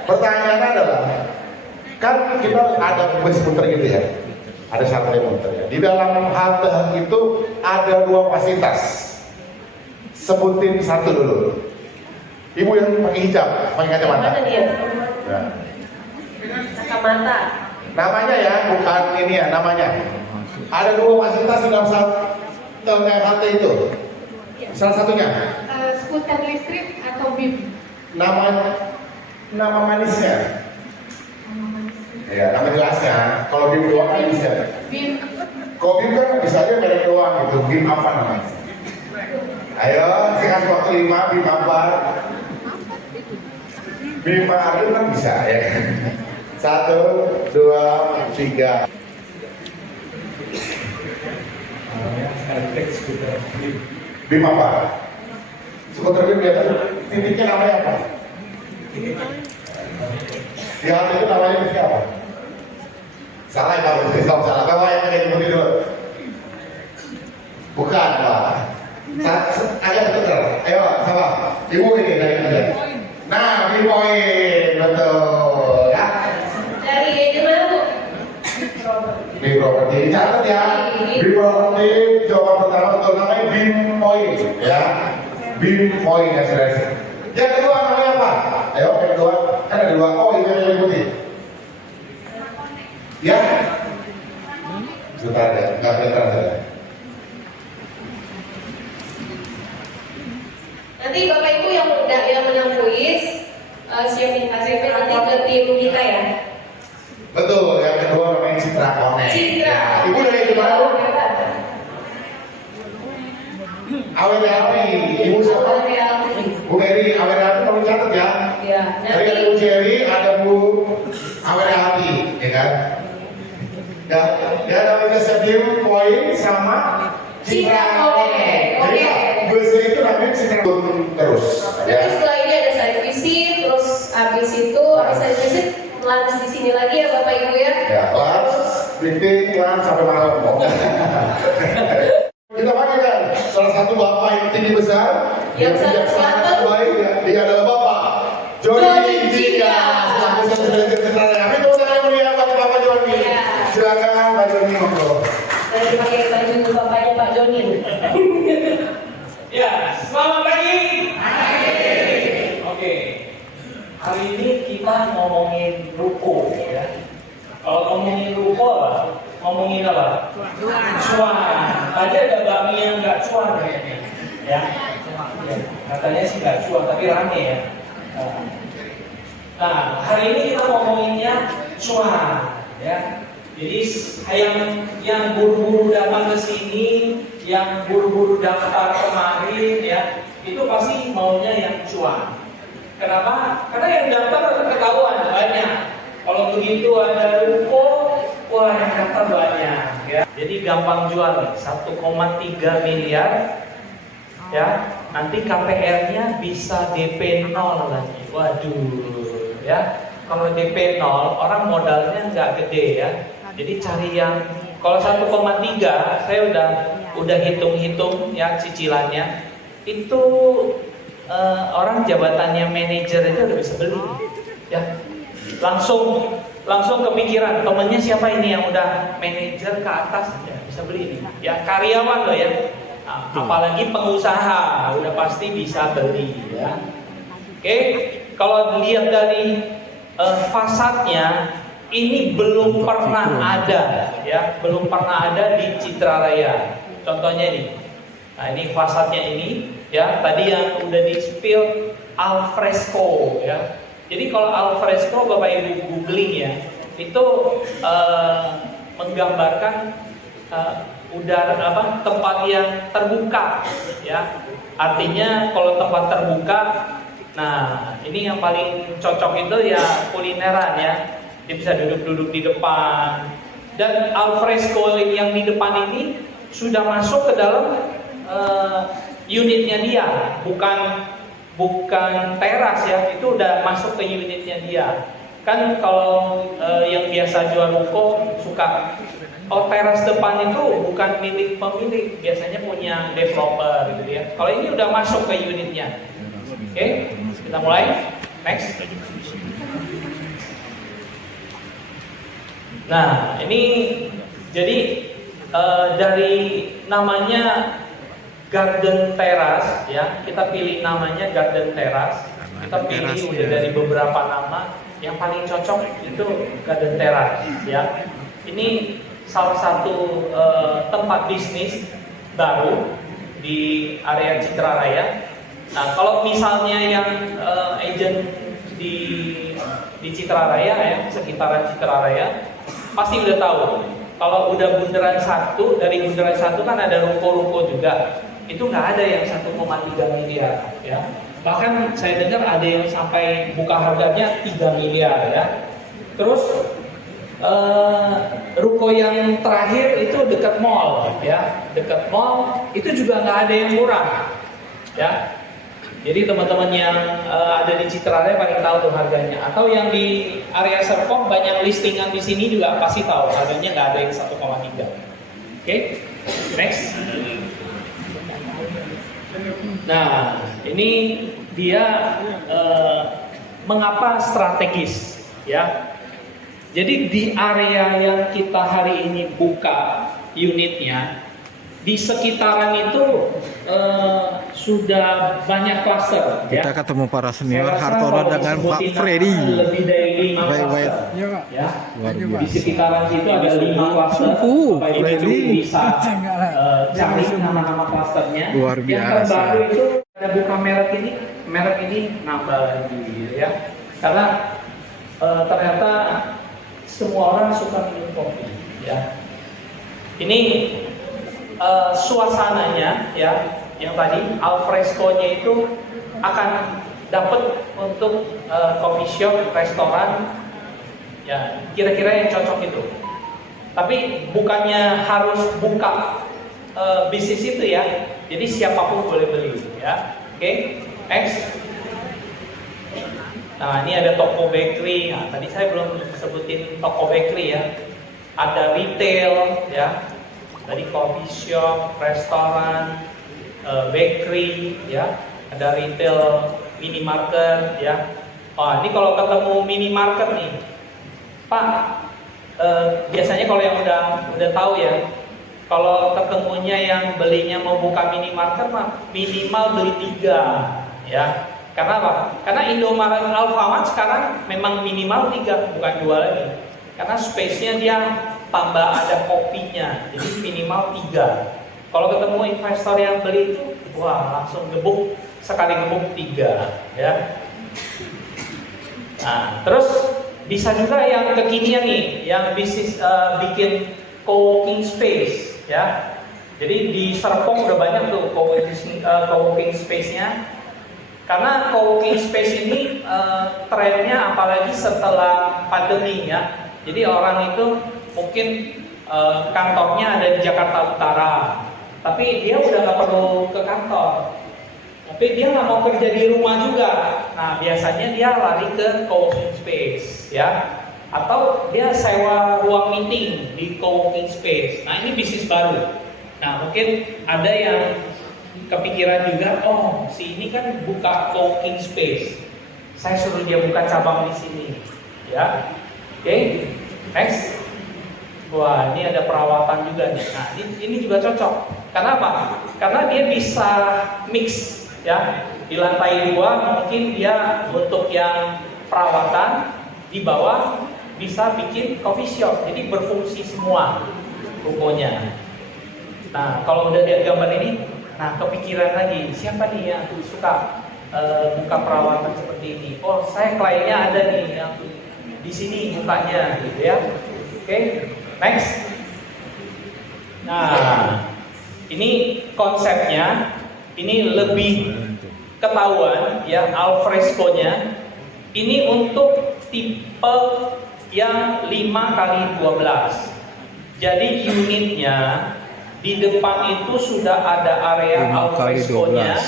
pertanyaannya adalah, kan kita ada bus muter gitu ya, ada shuttle muter ya. Di dalam halte itu ada 2 fasilitas. Sebutin satu dulu. Ibu yang pakai hijab, pakai kacamata. Mana nih ya? Ya. Kacamata. Namanya ya, bukan ini ya, namanya. Ada 2 fasilitas di dalam shuttle halte itu. Salah satunya. Skuter listrik atau BIM? Nama manisnya. Ya, nama jelasnya. Kalau BIM doang kan bisa. BIM Kalau BIM kan bisa aja merek doang gitu. BIM apa namanya? Ayo, sekarang waktu 5, BIM apa? BIM apa kan bisa ya. 1, 2, 3. BIM apa? Skuter BIM ya, titiknya namanya apa? Di hati itu namanya titik apa? Salah ya Pak, kalau salah, bawa yang pakai seperti itu. Bukan Pak. Agak betul. Ayo, sama. Ibu ini dari mana? Nah, BIM point, betul. Ya. Dari mana Bu? BIM properti, catat ya. BIM properti, jawaban pertama betul namanya BIM point, ya. BIM point ya saudara. Yang kedua namanya apa? Ayo, yang kedua. Kan ada 2. Oh, ini yang putih. Ya. Sebentar ya, nggak kelihatan saja. Nanti Bapak Ibu yang menang kuis siapin KTP nanti ke tim kita ya. Betul, yang kedua namanya Citra Connect. Citra. Ya. Ibu dari mana Bu? AWRP. Ibu siapa? Bu Eri, AWRP kamu catat ya. Ya. Dari ada Nanti Bu Cherry, ada Bu AWRP, ya kan? Ya namanya Stadium Point sama Citra Connect. Jadi busnya itu namanya Citra terus. nanti Ya. setelah ini ada side visit, terus habis itu habis side visit lunch di sini lagi ya Bapak Ibu ya. Ya, lunch, meeting, lunch sampai malam. Kita pakai kan salah satu bapak yang tinggi besar, Yang sangat sangat ganteng. baik ya. Dia adalah bapak Joni Jika. Selaku Presiden Citra. Kami tepuk tangan yang mulia bagi Bapak Joni. Ya. Silakan Pak Joni monggo. Saya pakai baju bapaknya Pak Joni. Ya, selamat pagi. Oke, hari ini kita ngomongin ruko ya. Kalau ngomongin ruko apa? Ngomongin apa? Cuan. Tadi ada bakmi yang nggak cuan kayaknya. Ya. Ya, katanya sih nggak cuan, tapi rame ya. Nah, hari ini kita ngomonginnya cuan, ya. Jadi yang buru-buru datang ke sini, yang buru-buru daftar kemarin, ya, itu pasti maunya yang cuan. Kenapa? Karena yang daftar ketahuan banyak. Kalau begitu ada ruko, wah yang daftar banyak, ya. Jadi gampang jual nih, 1,3 miliar, ya. Nanti KPR-nya bisa DP 0 lagi. Waduh, ya. Kalau DP 0, orang modalnya nggak gede ya. Jadi cari yang kalau 1,3 saya udah hitung-hitung ya cicilannya itu orang jabatannya manajer itu udah bisa beli ya. Langsung kepikiran temennya siapa ini yang udah manajer ke atas ya bisa beli ini. Ya karyawan loh ya. Nah, apalagi pengusaha udah pasti bisa beli ya. Oke, kalau dilihat dari fasadnya ini belum pernah ada ya, belum pernah ada di Citra Raya. Contohnya ini. Nah, ini fasadnya ini ya, tadi yang udah di spill al fresco ya. Jadi kalau al fresco Bapak Ibu googling ya, itu menggambarkan udara tempat yang terbuka ya. Artinya kalau tempat terbuka, nah ini yang paling cocok itu ya kulineran ya. Dia bisa duduk-duduk di depan. Dan al fresco yang di depan ini sudah masuk ke dalam unitnya dia, bukan teras ya, itu udah masuk ke unitnya dia. Kan kalau yang biasa jual ruko suka teras depan itu bukan milik pemilik, biasanya punya developer gitu ya. Kalau ini udah masuk ke unitnya. Oke, kita mulai. Next. Nah, ini jadi dari namanya Garden Terrace ya, kita pilih namanya Garden Terrace. Kita pilih udah dari beberapa nama, yang paling cocok itu Garden Terrace ya. Ini salah satu tempat bisnis baru di area Citra Raya. Nah, kalau misalnya yang agent di Citra Raya ya, sekitaran Citra Raya, pasti udah tahu. Kalau udah bundaran 1, dari bundaran 1 kan ada ruko-ruko juga. Itu nggak ada yang 1,3 miliar ya. Bahkan saya dengar ada yang sampai buka harganya 3 miliar ya. Terus ruko yang terakhir itu dekat mall ya. Dekat mall itu juga nggak ada yang murah ya. Jadi teman-teman yang ada di Citra Raya paling tahu tuh harganya. Atau yang di area Serpong banyak listingan di sini juga pasti tahu harganya nggak ada yang 1,3. Oke, next. Nah, ini dia mengapa strategis ya. Jadi di area yang kita hari ini buka unitnya, di sekitaran itu sudah banyak klaster. Kita ya. ketemu para senior Hartono dengan Pak Freddy. Lebih dari 5 Baik. ya. Luar Di biasa. sekitaran situ ada 5 klaster. Bapak Ibu Freddy. bisa cari nama-nama klasternya. Luar Yang biasa. terbaru itu ada buka merek ini nambah lagi ya. Karena ternyata semua orang suka minum kopi ya. Ini suasananya ya, yang tadi al fresco-nya itu akan dapat untuk coffee shop, restoran ya, kira-kira yang cocok itu. Tapi bukannya harus buka bisnis itu ya. Jadi siapapun boleh beli ya. Oke, next. Nah, ini ada toko bakery. Nah, tadi saya belum sebutin toko bakery ya. Ada retail ya. Tadi coffee shop, restoran, bakery, ya, ada retail, minimarket, ya. Oh, ini kalau ketemu minimarket nih, Pak, biasanya kalau yang udah tahu ya, kalau ketemunya yang belinya mau buka minimarket mah minimal beli 3, ya. Karena apa? Karena Indomaret, Alfamart sekarang memang minimal 3, bukan 2 lagi. Karena space-nya dia tambah ada kopinya, jadi minimal 3. Kalau ketemu investor yang beli itu, wah langsung gebuk, sekali gebuk 3, ya. Nah, terus bisa juga yang kekinian nih, yang bisnis bikin co-working space, ya. Jadi di Serpong udah banyak tuh co-working space-nya. Karena co-working space ini trennya apalagi setelah pandemi ya. Jadi orang itu mungkin kantornya ada di Jakarta Utara, tapi dia udah nggak perlu ke kantor. Tapi dia nggak mau kerja di rumah juga. Nah biasanya dia lari ke co-working space, ya. atau dia sewa ruang meeting di co-working space. Nah, ini bisnis baru. Nah, mungkin ada yang kepikiran juga, oh si ini kan buka co-working space, saya suruh dia buka cabang di sini, ya. Oke, next. Wah, ini ada perawatan juga nih. Nah, ini juga cocok. Kenapa? Karena dia bisa mix, ya. Di lantai 2 mungkin dia untuk yang perawatan, di bawah bisa bikin coffee shop. Jadi berfungsi semua rukonya. Nah, kalau udah lihat gambar ini, nah kepikiran lagi, siapa nih yang suka buka perawatan seperti ini? Oh, saya kliennya ada nih yang di sini bukanya, gitu ya. Oke, next. Nah, ini konsepnya, ini lebih ketahuan ya, alfresco-nya. Ini untuk tipe yang 5x12. Jadi unitnya di depan itu sudah ada area alfresco-nya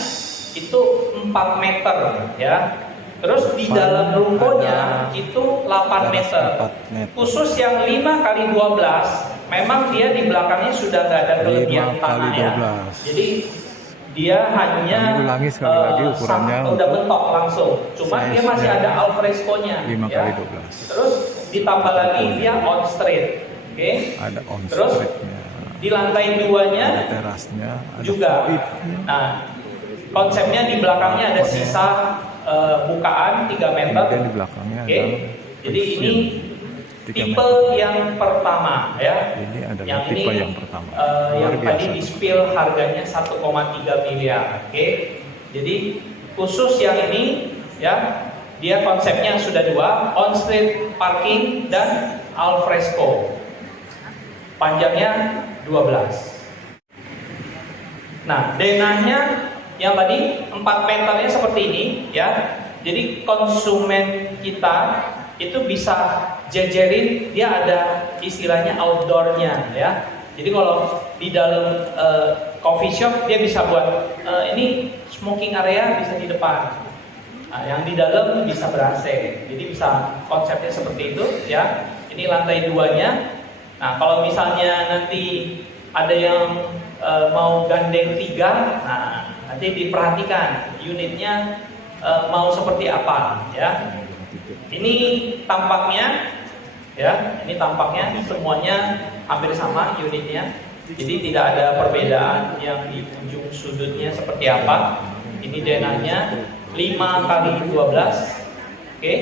itu 4 meter ya. Terus di dalam rukonya itu 8 meter. Khusus yang 5x12 memang dia di belakangnya sudah nggak ada kelebihan tanah ya. Jadi dia hanya ulangi sekali lagi ukurannya udah bentok langsung. Cuma dia masih ada alfresco-nya 5x12 ya. Terus ditambah lagi dia on street. Oke. Ada on Terus streetnya, di lantai 2-nya ada terasnya, ada juga. void-nya. Nah, konsepnya di belakangnya ada sisa bukaan 3 meter. Kemudian di belakangnya Oke. ada Jadi ini 3 tipe meter. yang pertama ya. Ini adalah Yang tipe ini yang pertama. yang Luar tadi biasa. di spill harganya 1,3 miliar. Oke. Jadi khusus yang ini ya, dia konsepnya sudah 2, on street parking dan alfresco. Panjangnya 12. Nah, denahnya yang tadi 4 meternya seperti ini ya. Jadi konsumen kita itu bisa jejerin, dia ada istilahnya outdoornya ya. Jadi kalau di dalam coffee shop dia bisa buat ini smoking area bisa di depan. Nah, yang di dalam bisa ber-AC. Jadi bisa konsepnya seperti itu ya. Ini lantai 2-nya. Nah, kalau misalnya nanti ada yang mau gandeng 3, nah nanti diperhatikan unitnya mau seperti apa ya. Ini tampaknya ya, ini tampaknya semuanya hampir sama unitnya. Jadi tidak ada perbedaan yang di ujung sudutnya seperti apa. Ini denahnya 5x12. Oke.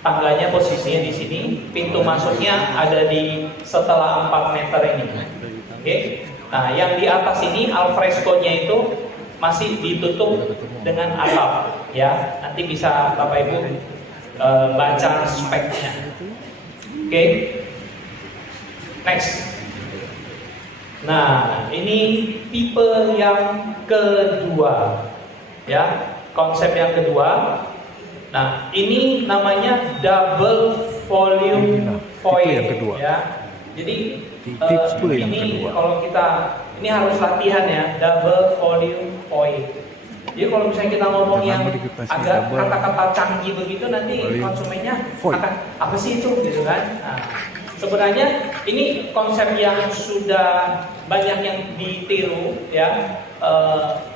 Tangganya posisinya di sini, pintu masuknya ada di setelah 4 meter ini. Oke. Nah, yang di atas ini alfresco-nya itu masih ditutup dengan atap ya. Nanti bisa Bapak Ibu baca speknya. Oke. Next. Nah, ini tipe yang kedua ya, konsep yang kedua. Nah, ini namanya double volume foil yang kedua. ya. Jadi Tipe yang ini kedua. kalau kita ini harus latihan ya, double volume foil. Jadi kalau misalnya kita ngomong Dengan yang modifikasi agak double kata-kata canggih begitu, nanti volume konsumennya foil. akan apa sih itu gitu kan. Nah, sebenarnya ini konsep yang sudah banyak yang ditiru ya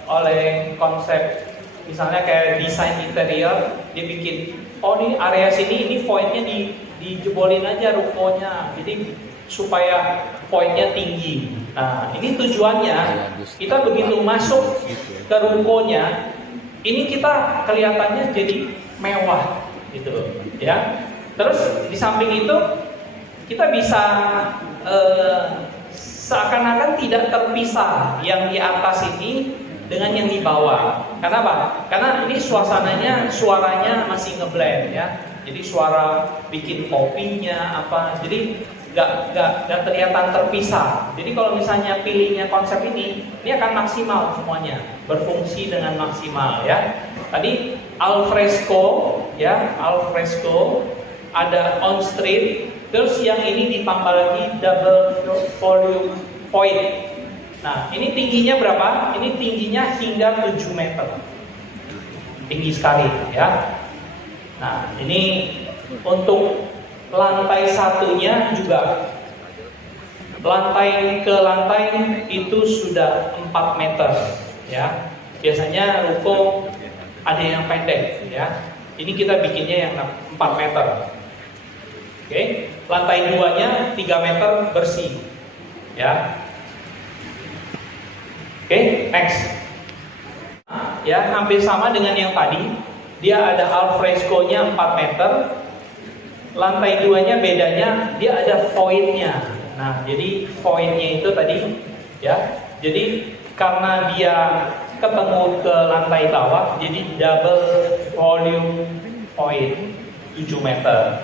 oleh konsep. Misalnya kayak desain interior, dia bikin, oh ini area sini, ini voidnya dijebolin aja rukonya, jadi supaya voidnya tinggi. Nah, ini tujuannya, kita begitu masuk ke rukonya, ini kita kelihatannya jadi mewah, gitu, ya. Terus di samping itu, kita bisa seakan-akan tidak terpisah yang di atas ini dengan yang di bawah. Kenapa? Karena ini suaranya masih ngeblend ya. Jadi suara bikin kopinya apa, jadi nggak kelihatan terpisah. Jadi kalau misalnya pilihnya konsep ini akan maksimal semuanya, berfungsi dengan maksimal ya. Tadi alfresco ya, alfresco ada on street, terus yang ini ditambah lagi double volume foil. Nah, ini tingginya berapa? Ini tingginya hingga 7 meter. Tinggi sekali ya. Nah, ini untuk lantai satunya juga. Lantai ke lantai itu sudah 4 meter ya. Biasanya ruko ada yang pendek ya. Ini kita bikinnya yang 4 meter. Oke, lantai 2-nya 3 meter bersih ya. Oke, next. Ya, hampir sama dengan yang tadi. Dia ada alfresco-nya 4 meter. Lantai 2-nya bedanya dia ada void-nya. Nah, jadi void-nya itu tadi ya. Jadi karena dia ketemu ke lantai bawah, jadi double volume void 7 meter.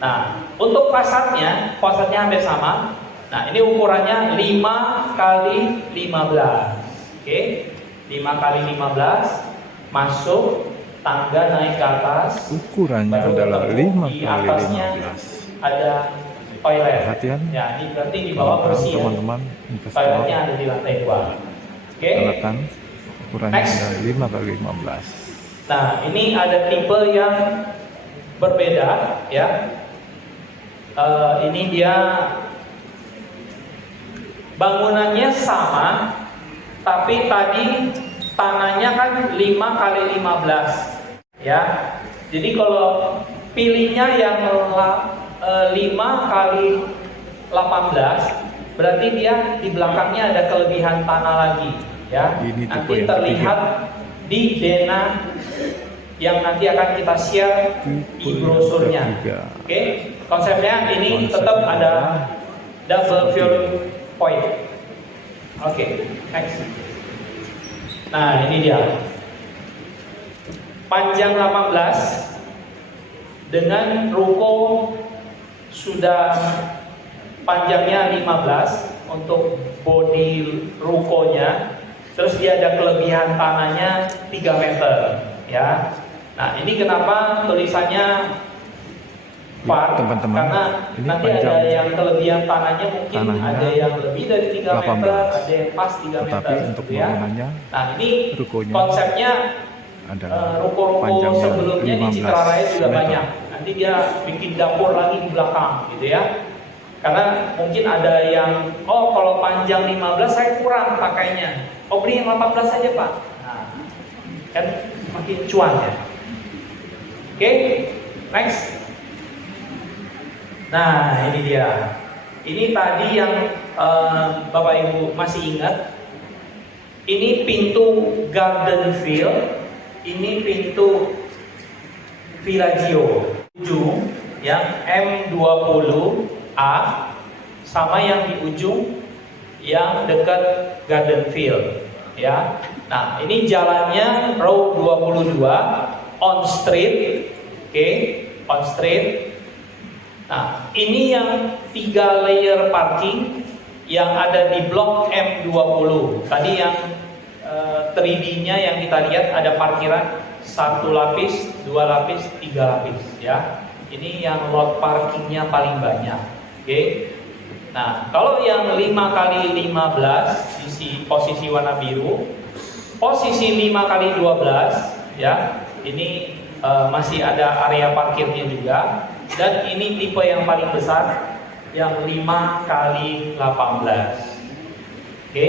Nah, untuk fasadnya hampir sama. Nah, ini ukurannya 5 kali 15. Oke. 5 kali 15 masuk tangga naik ke atas. Ukurannya baru adalah ketemu 5 di kali atasnya 15. ada toilet. Perhatian, Ya, ini berarti di bawah bersih ya. teman-teman investor Toiletnya ada di lantai 2. Oke. alatan ukurannya Next. adalah 5 kali 15. Nah, ini ada tipe yang berbeda ya. Ini dia bangunannya sama, tapi tadi tanahnya kan 5 kali 15 ya. Jadi kalau pilihnya yang 5 kali 18, berarti dia di belakangnya ada kelebihan tanah lagi ya. Ini tipe Nanti yang terlihat di Dena yang nanti akan kita share di brosurnya. Oke, konsepnya ini tetap ada double fuel point. Oke, next. Nah, ini dia. Panjang 18 dengan ruko sudah panjangnya 15 untuk bodi rukonya. Terus dia ada kelebihan tanahnya 3 meter ya. Nah, ini kenapa tulisannya part, teman-teman, karena ini nanti panjang ada yang kelebihan tanahnya mungkin tanahnya ada yang lebih dari 3 meter, 18. ada yang pas 3 meter. Tetapi untuk gitu ya. bangunannya, Nah, ini rukonya konsepnya adalah ruko-ruko panjangnya sebelumnya di 15 Citra Raya juga meter. banyak. Nanti dia bikin dapur lagi di belakang gitu ya. Karena mungkin ada yang, oh kalau panjang 15 saya kurang pakainya. Oh beli yang 18 saja Pak. Nah, kan makin cuan ya. Oke, next. Nah, ini dia. Ini tadi yang Bapak Ibu masih ingat. Ini pintu Garden Field. Ini pintu Villaggio. Ujung yang M20A sama yang di ujung yang dekat Garden Field. Ya. Nah, ini jalannya row 22 on street. Oke, on street. Nah, ini yang 3 layer parking yang ada di blok M20. Tadi yang 3D-nya yang kita lihat ada parkiran 1 lapis, 2 lapis, 3 lapis ya. Ini yang lot parkingnya paling banyak. Oke. Nah, kalau yang 5 kali 15 di posisi warna biru, posisi 5 kali 12 ya. Ini masih ada area parkirnya juga. Dan ini tipe yang paling besar yang 5 kali 18. Oke.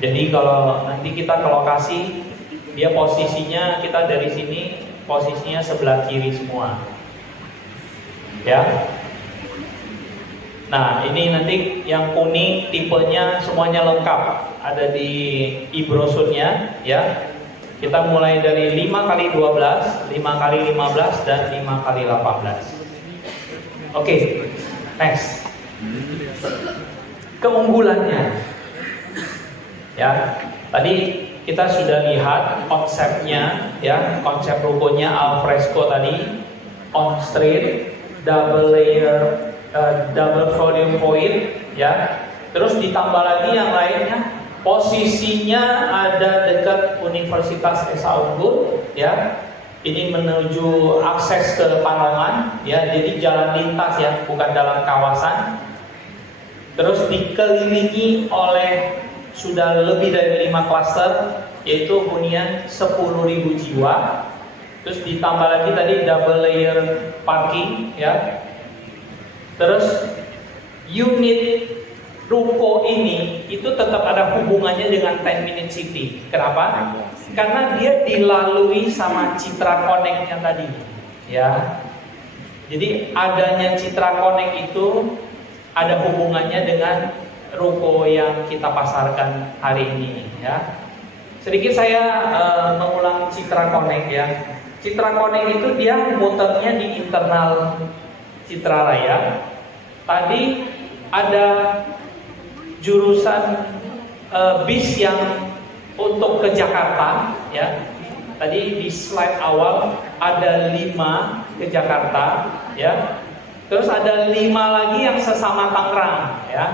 Jadi kalau nanti kita ke lokasi, dia posisinya kita dari sini posisinya sebelah kiri semua. Ya. Nah, ini nanti yang kuning tipenya semuanya lengkap ada di e-brosurnya ya. Kita mulai dari 5 kali 12, 5 kali 15 dan 5 kali 18. Oke, next. Keunggulannya. Ya, tadi kita sudah lihat konsepnya ya, konsep rukonya alfresco tadi, on street, double layer, double volume point ya. Terus ditambah lagi yang lainnya, posisinya ada dekat Universitas Esa Unggul ya. Ini menuju akses ke Panongan ya, jadi jalan lintas ya, bukan dalam kawasan. Terus dikelilingi oleh sudah lebih dari 5 klaster, yaitu hunian 10.000 jiwa terus ditambah lagi tadi double layer parking ya. Terus unit ruko ini itu tetap ada hubungannya dengan 10 Minute City. Kenapa? Karena dia dilalui sama Citra Connect-nya tadi ya. Jadi adanya Citra Connect itu ada hubungannya dengan ruko yang kita pasarkan hari ini ya. Sedikit saya mengulang Citra Connect ya. Citra Connect itu dia muternya di internal Citra Raya. Tadi ada jurusan bis yang untuk ke Jakarta ya. Tadi di slide awal ada 5 ke Jakarta ya. Terus ada 5 lagi yang sesama Tangerang ya.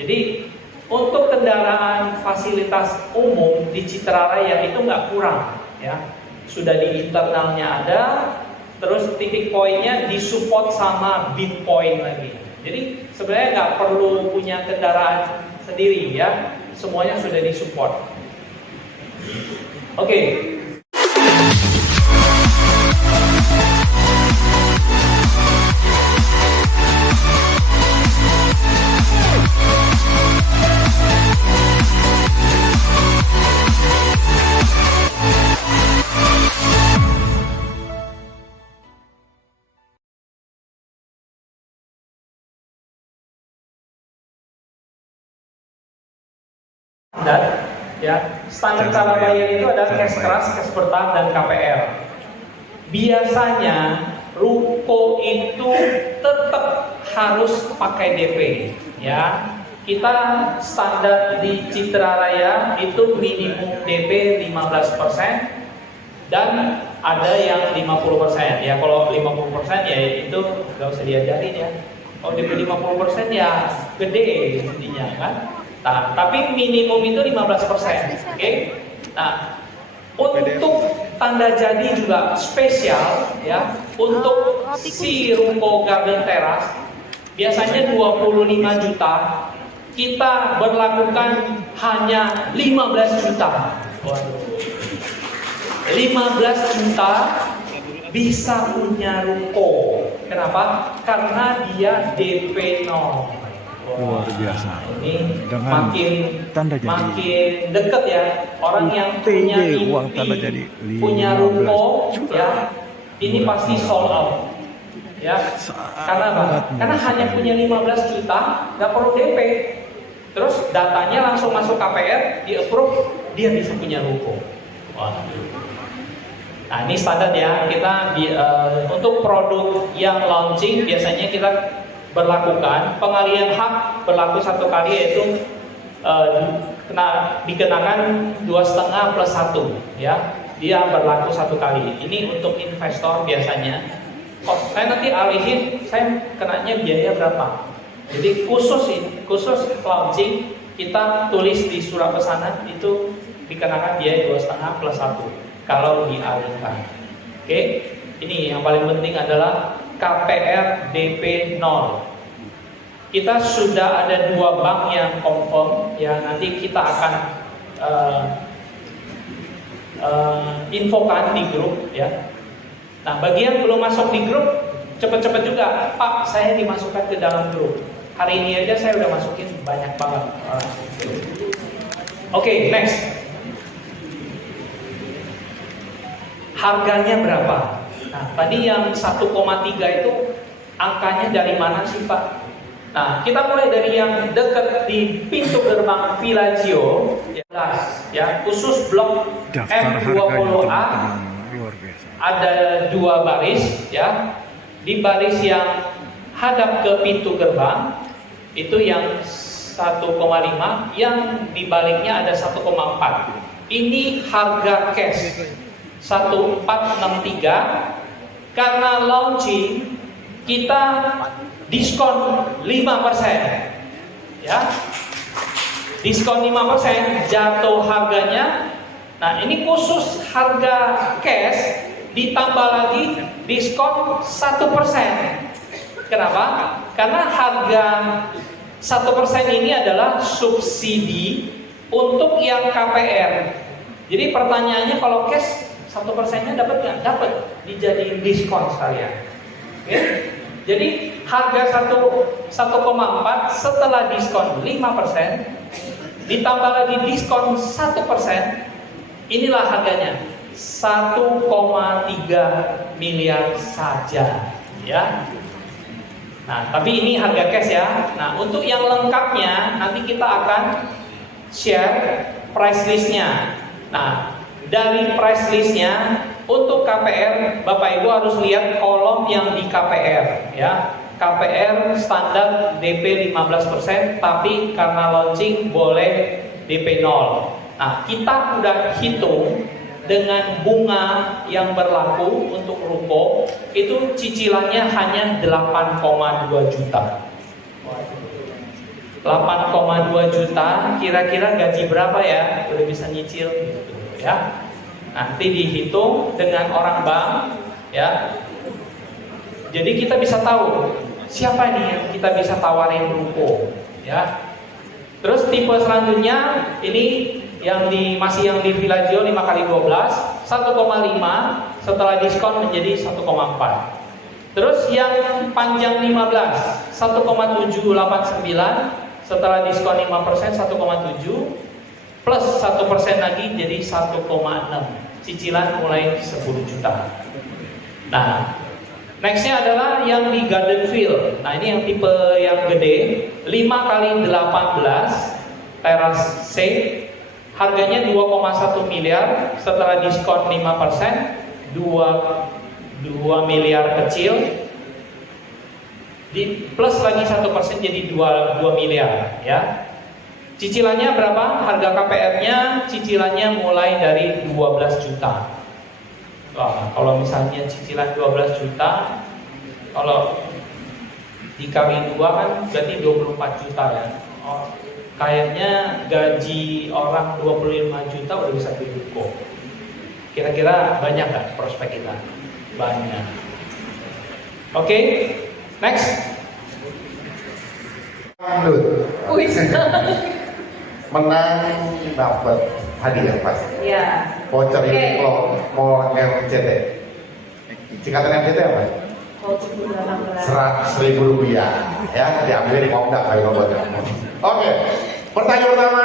Jadi untuk kendaraan fasilitas umum di Citra Raya itu nggak kurang ya. Sudah di internalnya ada, terus titik poinnya disupport sama beam point lagi. Jadi sebenarnya nggak perlu punya kendaraan sendiri ya, semuanya sudah disupport. Oke. Standar, ya, standar cara bayar itu ada cash keras, cash bertahap, dan KPR. Biasanya ruko itu tetap harus pakai DP, ya. Kita standar di Citra Raya itu minimum DP 15% dan ada yang 50%. Ya kalau 50% ya itu nggak usah diajarin ya. Kalau DP 50% ya gede intinya kan. Nah, tapi minimum itu 15%, oke? Nah, untuk tanda jadi juga spesial ya. Untuk si ruko Garden Terrace biasanya 25 juta, kita berlakukan hanya 15 juta. Waduh. 15 juta bisa punya ruko. Kenapa? Karena dia DP 0. Luar biasa. Ini Dengan makin tanda jadi. makin dekat ya, orang yang punya UTJ, uang mimpi, tanda jadi punya 15 ruko juta. ya, ini pasti sold out ya. Karena apa? Karena hanya punya 15 juta, nggak perlu DP. Terus datanya langsung masuk KPR, di approve, dia bisa punya ruko. Nah ini standar ya, kita untuk produk yang launching biasanya kita berlakukan pengalihan hak berlaku 1 kali, yaitu dikenakan 2,5 plus 1 ya, dia berlaku 1 kali. Ini untuk investor biasanya. Saya nanti alihin, saya kenanya biaya berapa. Jadi khusus launching kita tulis di surat pesanan itu dikenakan biaya 2,5 plus 1 kalau dialihkan. Oke, ini yang paling penting adalah KPR DP 0. Kita sudah ada 2 bank yang confirm ya, nanti kita akan infokan di grup ya. Nah, bagi yang belum masuk di grup, cepet-cepet juga, Pak, saya dimasukkan ke dalam grup. Hari ini aja saya udah masukin banyak banget orang. Oke, next. Harganya berapa? Nah, tadi yang 1,3 itu angkanya dari mana sih Pak? Nah, kita mulai dari yang dekat di pintu gerbang Villaggio, ya, khusus blok M20A. Ada 2 baris, ya. Di baris yang hadap ke pintu gerbang itu yang 1,5, yang di baliknya ada 1,4. Ini harga cash 1463. Karena launching kita diskon 5%. Ya. Diskon 5%, jatuh harganya. Nah, ini khusus harga cash ditambah lagi diskon 1%. Kenapa? Karena harga 1% ini adalah subsidi untuk yang KPR. Jadi pertanyaannya, kalau cash 1%-nya dapat nggak? Dapat, dijadiin diskon sekalian. Oke? Jadi harga 1,4 setelah diskon 5%, ditambah lagi diskon 1%, inilah harganya 1,3 miliar saja, ya. Nah, tapi ini harga cash ya. Nah, untuk yang lengkapnya nanti kita akan share price listnya. Nah, dari price listnya untuk KPR, Bapak Ibu harus lihat kolom yang di KPR, ya. KPR standar DP 15%, tapi karena launching boleh DP 0. Nah, kita udah hitung dengan bunga yang berlaku untuk ruko itu cicilannya hanya 8,2 juta. 8,2 juta, kira-kira gaji berapa ya? Udah bisa nyicil gitu, ya. Nanti dihitung dengan orang bank, ya. Jadi kita bisa tahu siapa nih yang kita bisa tawarin ruko, ya. Terus tipe selanjutnya ini masih yang di Villaggio 5x12, 1,5 setelah diskon menjadi 1,4. Terus yang panjang 15, 1,789 setelah diskon 5% 1,7 plus 1% lagi jadi 1,6. Cicilan mulai 10 juta. Nah, nextnya adalah yang di Gardenville. Nah, ini yang tipe yang gede, 5x18 teras C. Harganya 2,1 miliar setelah diskon 5%, 2 miliar kecil, di plus lagi 1% jadi 2 miliar, ya. Cicilannya berapa? Harga KPR-nya cicilannya mulai dari 12 juta. Wah, kalau misalnya cicilan 12 juta, kalau dikali 2 kan berarti 24 juta ya. Oh, kayaknya gaji orang 25 juta udah bisa beli ruko. Kira-kira banyak nggak prospek kita? Banyak. Oke, next. Menang dapat hadiah pasti. Ya. Voucher ini kalau mau MCT. Singkatan MCT apa? Voucher 100.000 rupiah. Ya, diambil di Komdak kalau buat kamu. Oke. Pertanyaan pertama,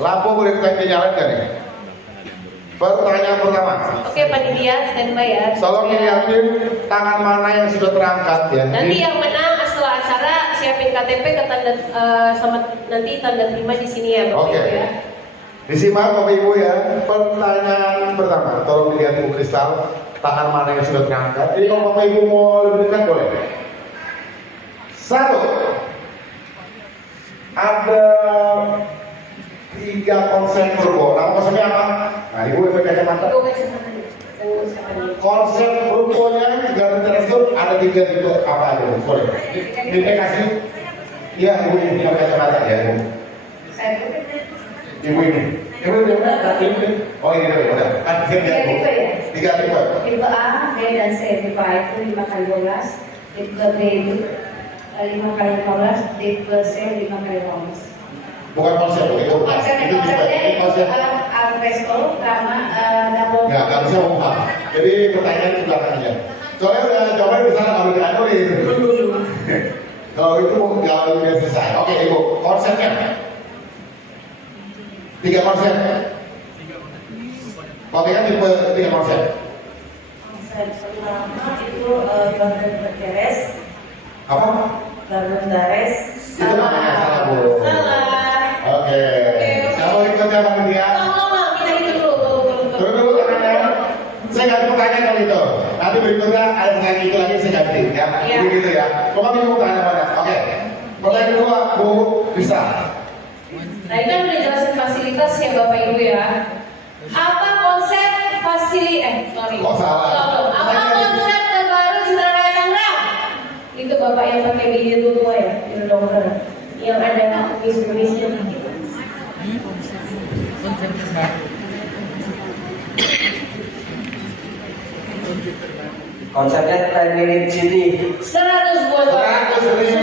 lampu boleh kita nyalain kan nih? Pertanyaan pertama. Oke, panitia standby ya. Tolong dilihatin tangan mana yang sudah terangkat ya. Nanti yang menang setelah acara siapin KTP ke tanda sama nanti tanda terima di sini ya, Bapak Oke. Ibu ya. Disimak Bapak Ibu ya. Pertanyaan pertama, tolong dilihat Bu Kristal, tangan mana yang sudah terangkat. Jadi kalau Bapak Ibu mau lebih dekat boleh. 1. Ada 3 konsep ruko. Nama konsepnya apa? Nah, Ibu efek kacamata. Konsep rukonya Garden Terrace itu ada 3 tipe apa aja? Boleh. Kita kasih. Iya, Ibu ini pakai kacamata ya, Ibu. Ibu ini. Ibu ini. Oh, ini udah. Kan tiga tipe ya? 3 tipe. Tipe A, B, dan C. Tipe A itu 5x12, tipe B itu 5x15, tipe C 5x15. Bukan konsep, itu Konsepnya konsep. Alfresco sama double. Ya, nggak bisa ngomong. Jadi pertanyaan di belakang aja. Soalnya udah cobain di sana kalau tidak boleh. Kalau itu mau udah selesai. Oke, Ibu, konsepnya 3 konsep. Oke kan tipe 3 konsep. Konsep pertama itu Garden Terrace. Apa? Garden Terrace. Itu namanya salah, Bu. Salah. Oke. Siapa ikutnya Bang Dia? Tolong, kita hitung dulu. Terus dulu tangannya. Saya ganti pertanyaan kalau itu. Nanti berikutnya ada pertanyaan itu lagi saya ganti ya. Iya. Begitu ya. Coba bingung pertanyaan mana? Oke. Pertanyaan kedua, Bu Bisa. Nah, ini kan udah jelasin fasilitas ya Bapak Ibu ya. Apa konsep sorry. Kok salah? Apa konsep terbaru Citra Raya Tangerang? Itu Bapak yang pakai baju tua ya, itu dokter. Yang ada tulis-tulisnya gitu. Konsep terbaru. Konsepnya 10 minute city. 100 buat Bapak. 100.000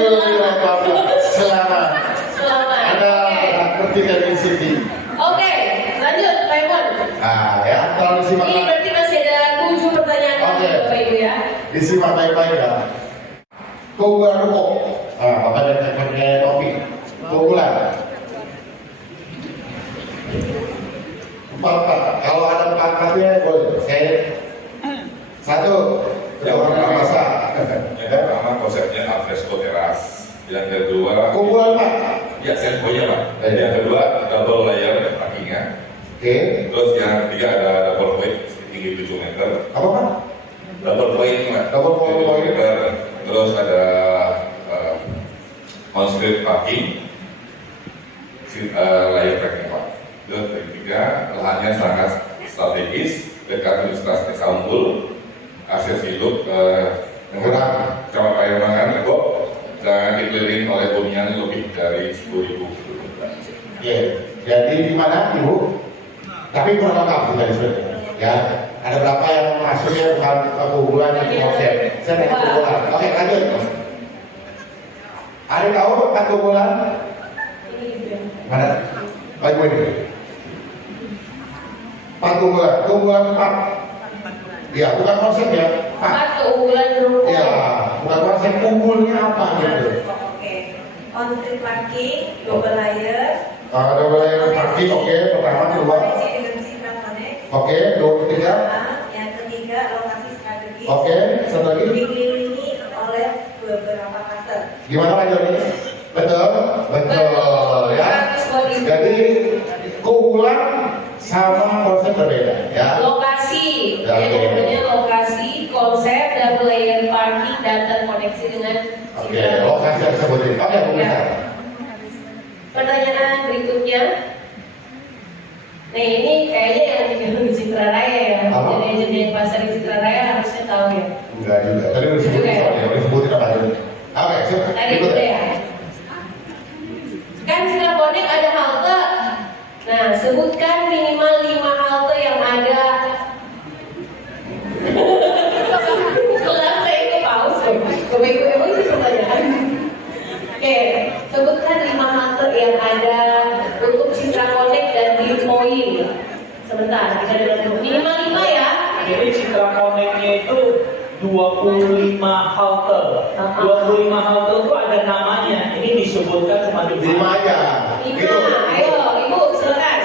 selamat. Selamat. Ada Oke. bertiga di sini. Oke, lanjut Pak Imun. Nah, ya, Tolong disimak. Ini berarti masih ada 7 pertanyaan Oke. Bapak Ibu ya. Disimak baik-baik ya. Keunggulan Ruko. Nah, Bapak dan pakai topi. Keunggulan. 4. Kalau ada 4-4-nya boleh. Saya 1. Yang Warna pertama, biasa. yang pertama konsepnya alfresco teras. Yang kedua, Keunggulan Pak. ya senfonya Pak. Yang kedua double layer packingnya. Oke. Terus yang ketiga ada double weight tinggi 7 meter. Apa Pak? Double weight Pak. Double 7 weight. meter. Terus ada on-street parking. Layer packingnya Pak. Terus yang ketiga lahannya sangat strategis dekat ilustrasi Saunggul, akses hidup dengan Camat Payamangan Legok dan dikelilingi oleh hunian lebih dari 10.000 penduduk. Iya. Jadi di mana Ibu? Tapi kurang lengkap tadi sebenarnya. Ya, ada berapa yang masuknya bukan keunggulan yang konsep. Saya tanya keunggulan. Oke, lanjut. Ada tahu 4 keunggulan? Mana? Oh, Ibu ini. 4 keunggulan. Keunggulan 4. Ya, bukan konsep ya. 4 keunggulan Ruko. Ya, bukan konsep unggulnya apa gitu. Oke. On-street parking, double layer, Ada wilayah parking, oke. Pertama, kedua. koneksi dengan Citra Connect. Oke, dua, ketiga. Yang ketiga, lokasi strategis. Oke, satu lagi. Dikelilingi oleh beberapa klaster. Gimana Pak Joni? Betul? Betul ya. Jadi keunggulan sama konsep berbeda ya. Lokasi, Ya, yang oke. namanya lokasi, konsep, double layer parking, dan terkoneksi dengan Oke, lokasi yang disebutin. Oke, pemirsa. Pertanyaan berikutnya. Nah ini kayaknya yang dibilang di Citra Raya ya. Apa? Jadi yang pasar di Citra Raya harusnya tahu ya. Enggak juga. Tadi udah disebutin Juga ya? soalnya. Udah disebutin apa aja. Oke, siap. Tadi Ikut. udah ya. Kan Citra Connect ada halte. Nah sebutkan minimal 5 halte yang ada. Kelas saya itu paus. Bapak Ibu emang itu pertanyaan. Oke, sebutkan 5 halte yang ada untuk Citra Connect dan Green Point. Sebentar, kita dengar dulu. Minimal 5 ya. Jadi Citra Connect-nya itu 25 halte. 25 halte itu ada namanya. Ini disebutkan cuma di 5 aja. 5, Gitu. ayo Ibu silakan.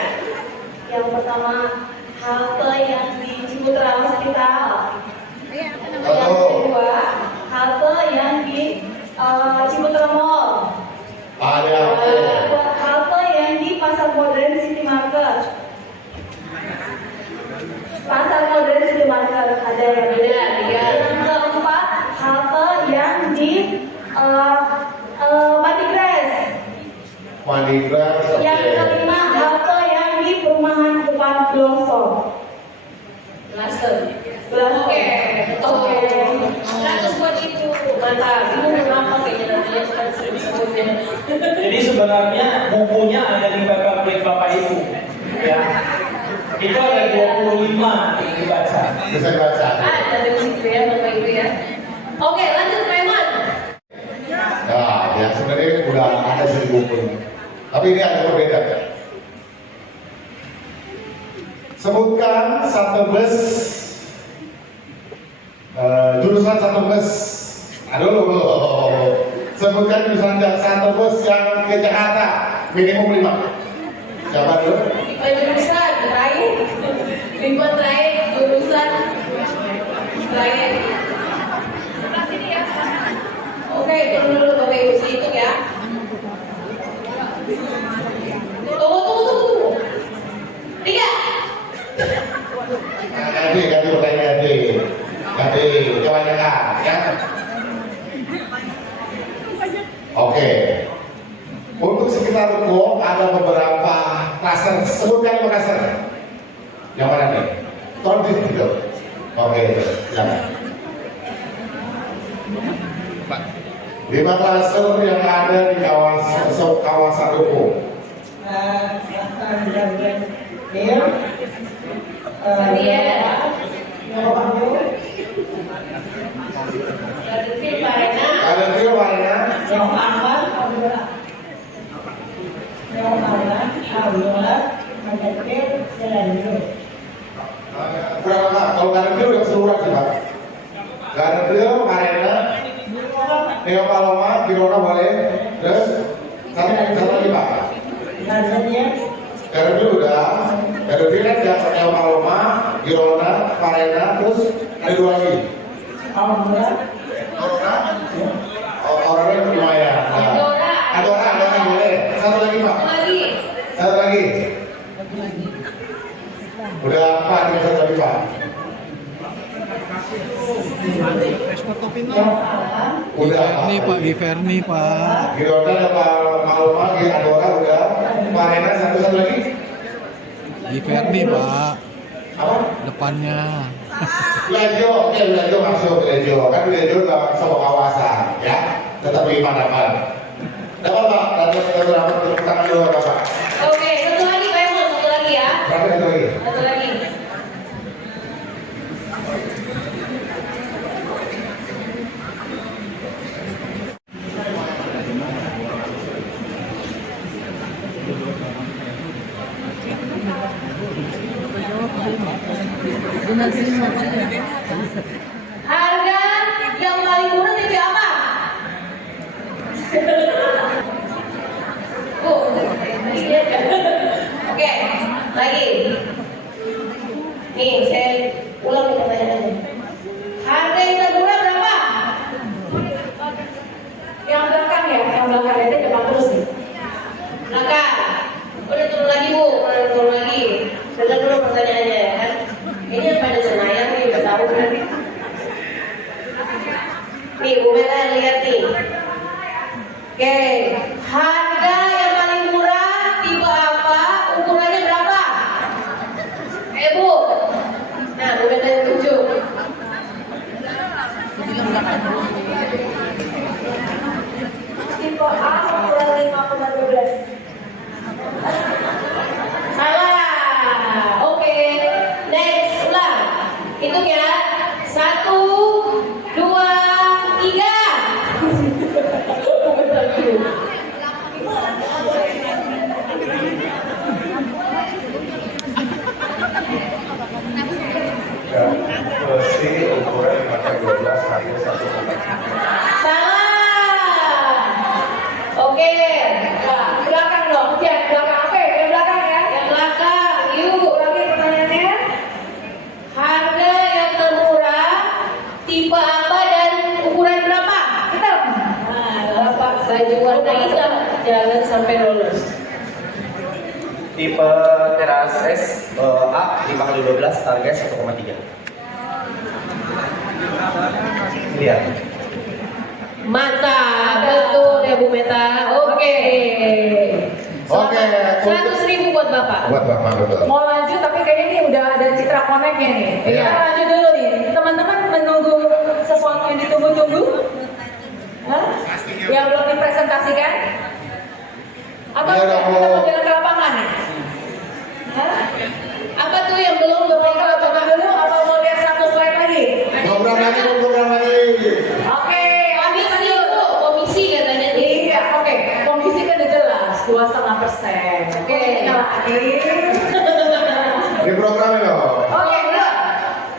Yang pertama, halte yang di Ciputra Hospital. Yang kedua, halte yang di Ciputra Mall. Ada. Halte yang di Pasar Modern City Market. Pasar Modern City Market ada yang beda. Yang keempat, halte yang di Patigres. Manigras. Yang kelima, halte yang di perumahan depan Blossom. Langsung. Oke. 100 buat Ibu. Mantap. Ibu kenapa kayaknya namanya kan sering disebutnya. Jadi sebenarnya bukunya ada di paperback Bapak Ibu. Ya. Itu ada 25 dibaca. Bisa dibaca. Ada di situ ya Bapak Ibu ya. Oke, lanjut Preman. Nah, ya sebenarnya udah ada di buku. Tapi ini ada perbedaan. Sebutkan satu bus, jurusan satu bus. Aduh, sebutkan jurusan satu bus yang ke Jakarta minimum 5. Siapa dulu? Jurusan terakhir. Lingkuan terakhir jurusan terakhir. Oke, tunggu dulu Bapak Ibu hitung ya. Tunggu. 3. Ganti pertanyaan ganti kebanyakan ya. Oke. Untuk sekitar Ruko ada beberapa klaster. Sebutkan 5 klaster. Yang mana nih? Tolong gitu. Oke, jangan. 5 klaster yang ada di kawasan Ruko. Ada Trio Warna. Harganya Gardu udah. Gardu kan yang Paloma, Girona, Parena, terus ada 2 lagi. Aurora. Aurora? Orangnya lumayan. Adora boleh. Satu lagi Pak. Satu lagi. Udah apa nih satu lagi Pak? Udah Giverny Pak, Giverny Pak. Girona ada Paloma, Adora udah. Parena satu lagi. Giverny Pak, Apa? depannya. Belajo, oke belajo masuk belajo. Kan belajo udah sebuah kawasan, ya. Tetap 5 dapat. Dapat Pak, dapat berapa tepuk tangan dulu Pak? Oke, satu lagi Pak Emo, satu lagi ya. Berapa satu lagi? Satu lagi. Harga yang paling murah TV apa? Oke, lagi. Nih, saya ulang pertanyaannya. Harga yang termurah berapa? Yang belakang ya, yang belakang itu depan terus nih. Belakang. Udah turun lagi Bu, udah turun lagi. Dengar dulu pertanyaannya ya kan. Ini pada Senayan nih, udah tahu kan? Nih, Bu Meta lihat nih. Oke, harga yang paling murah tipe apa? Ukurannya berapa? Bu. Nah, Bu Meta yang tunjuk. Tipe A ukuran 5,12. Salah. Oke. Next lah. Hitung ya. 1, 2, 3. Besi ukuran 5x12 harga 1,3. Salah. Oke. Nah, belakang dong. Siap, belakang. Oke, yang belakang ya. Yang belakang. Yuk, lagi pertanyaannya. Harga yang termurah, tipe apa dan ukuran berapa? Tetap. Nah, Bapak baju warna hitam, jangan sampai lolos. Tipe teras S A 5x12 harga 1,3. Lihat. Mantap, betul ya Bu Meta. Oke. Oke. 100.000 buat Bapak. Buat Bapak betul. Mau lanjut tapi kayaknya ini udah ada Citra Connect-nya nih. Iya. Kita lanjut dulu nih. Teman-teman menunggu sesuatu yang ditunggu-tunggu? Hah? Yang belum dipresentasikan? Apa Iya, udah Bu. kita mau jalan ke lapangan nih? Hah? Apa tuh yang belum Bapak ke lapangan dulu? Apa mau lihat satu slide lagi? Program lagi. Oke, komisi Bu. Komisi katanya nih. Iya, oke. Komisi kan udah jelas 2,5%. Oke, lagi. Di program ini loh. Oke, udah.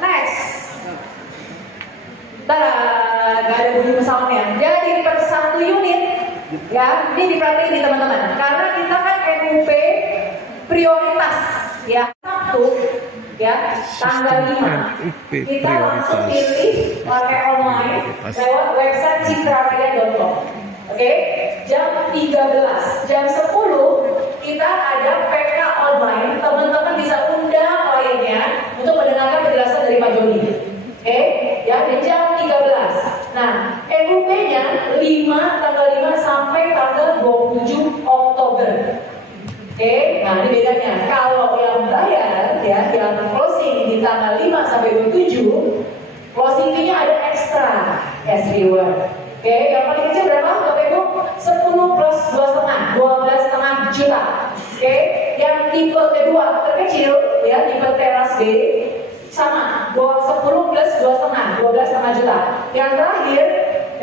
Next. Tada, gak ada bunyi pesawatnya. Jadi per 1 unit, ya, ini diperhatiin nih teman-teman. Karena kita kan NUP prioritas, ya. Sabtu, ya, tanggal 5. Kita langsung pilih pakai online lewat website citraraya.com. Oke, jam 13, jam 10 kita ada PK online. Teman-teman bisa undang kliennya untuk mendengarkan penjelasan dari Pak Joni. Oke, ya di jam 13. Nah, NUP-nya tanggal 5 sampai tanggal 27 Oktober. Oke, nah ini bedanya. Kalau yang bayar, ya, yang closing di tanggal 5 sampai 27, closing fee-nya ada ekstra as reward. Oke, yang paling kecil berapa Bapak Ibu? 10 plus 2,5, 12,5 juta. Oke, yang tipe kedua terkecil, ya, tipe teras B, sama, 10 plus 2,5, 12,5 juta. Yang terakhir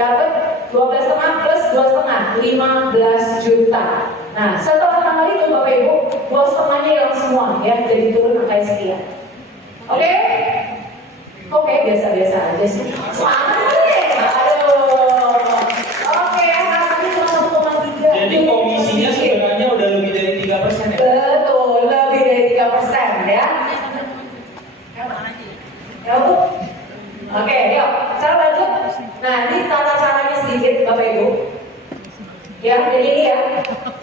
dapat 12,5 plus 2,5, 15 juta. Nah, setelah tanggal itu Bapak Ibu, 2,5-nya hilang semua, ya, jadi turun angka sekian. Oke? Oke, biasa-biasa aja sih. Oke, harganya cuma 1,3. Jadi komisinya sebenarnya udah lebih dari 3%. Ya Bu? Oke, yuk. Cara lanjut. Nah, ini tata caranya sedikit Bapak Ibu. Ya, jadi ini ya.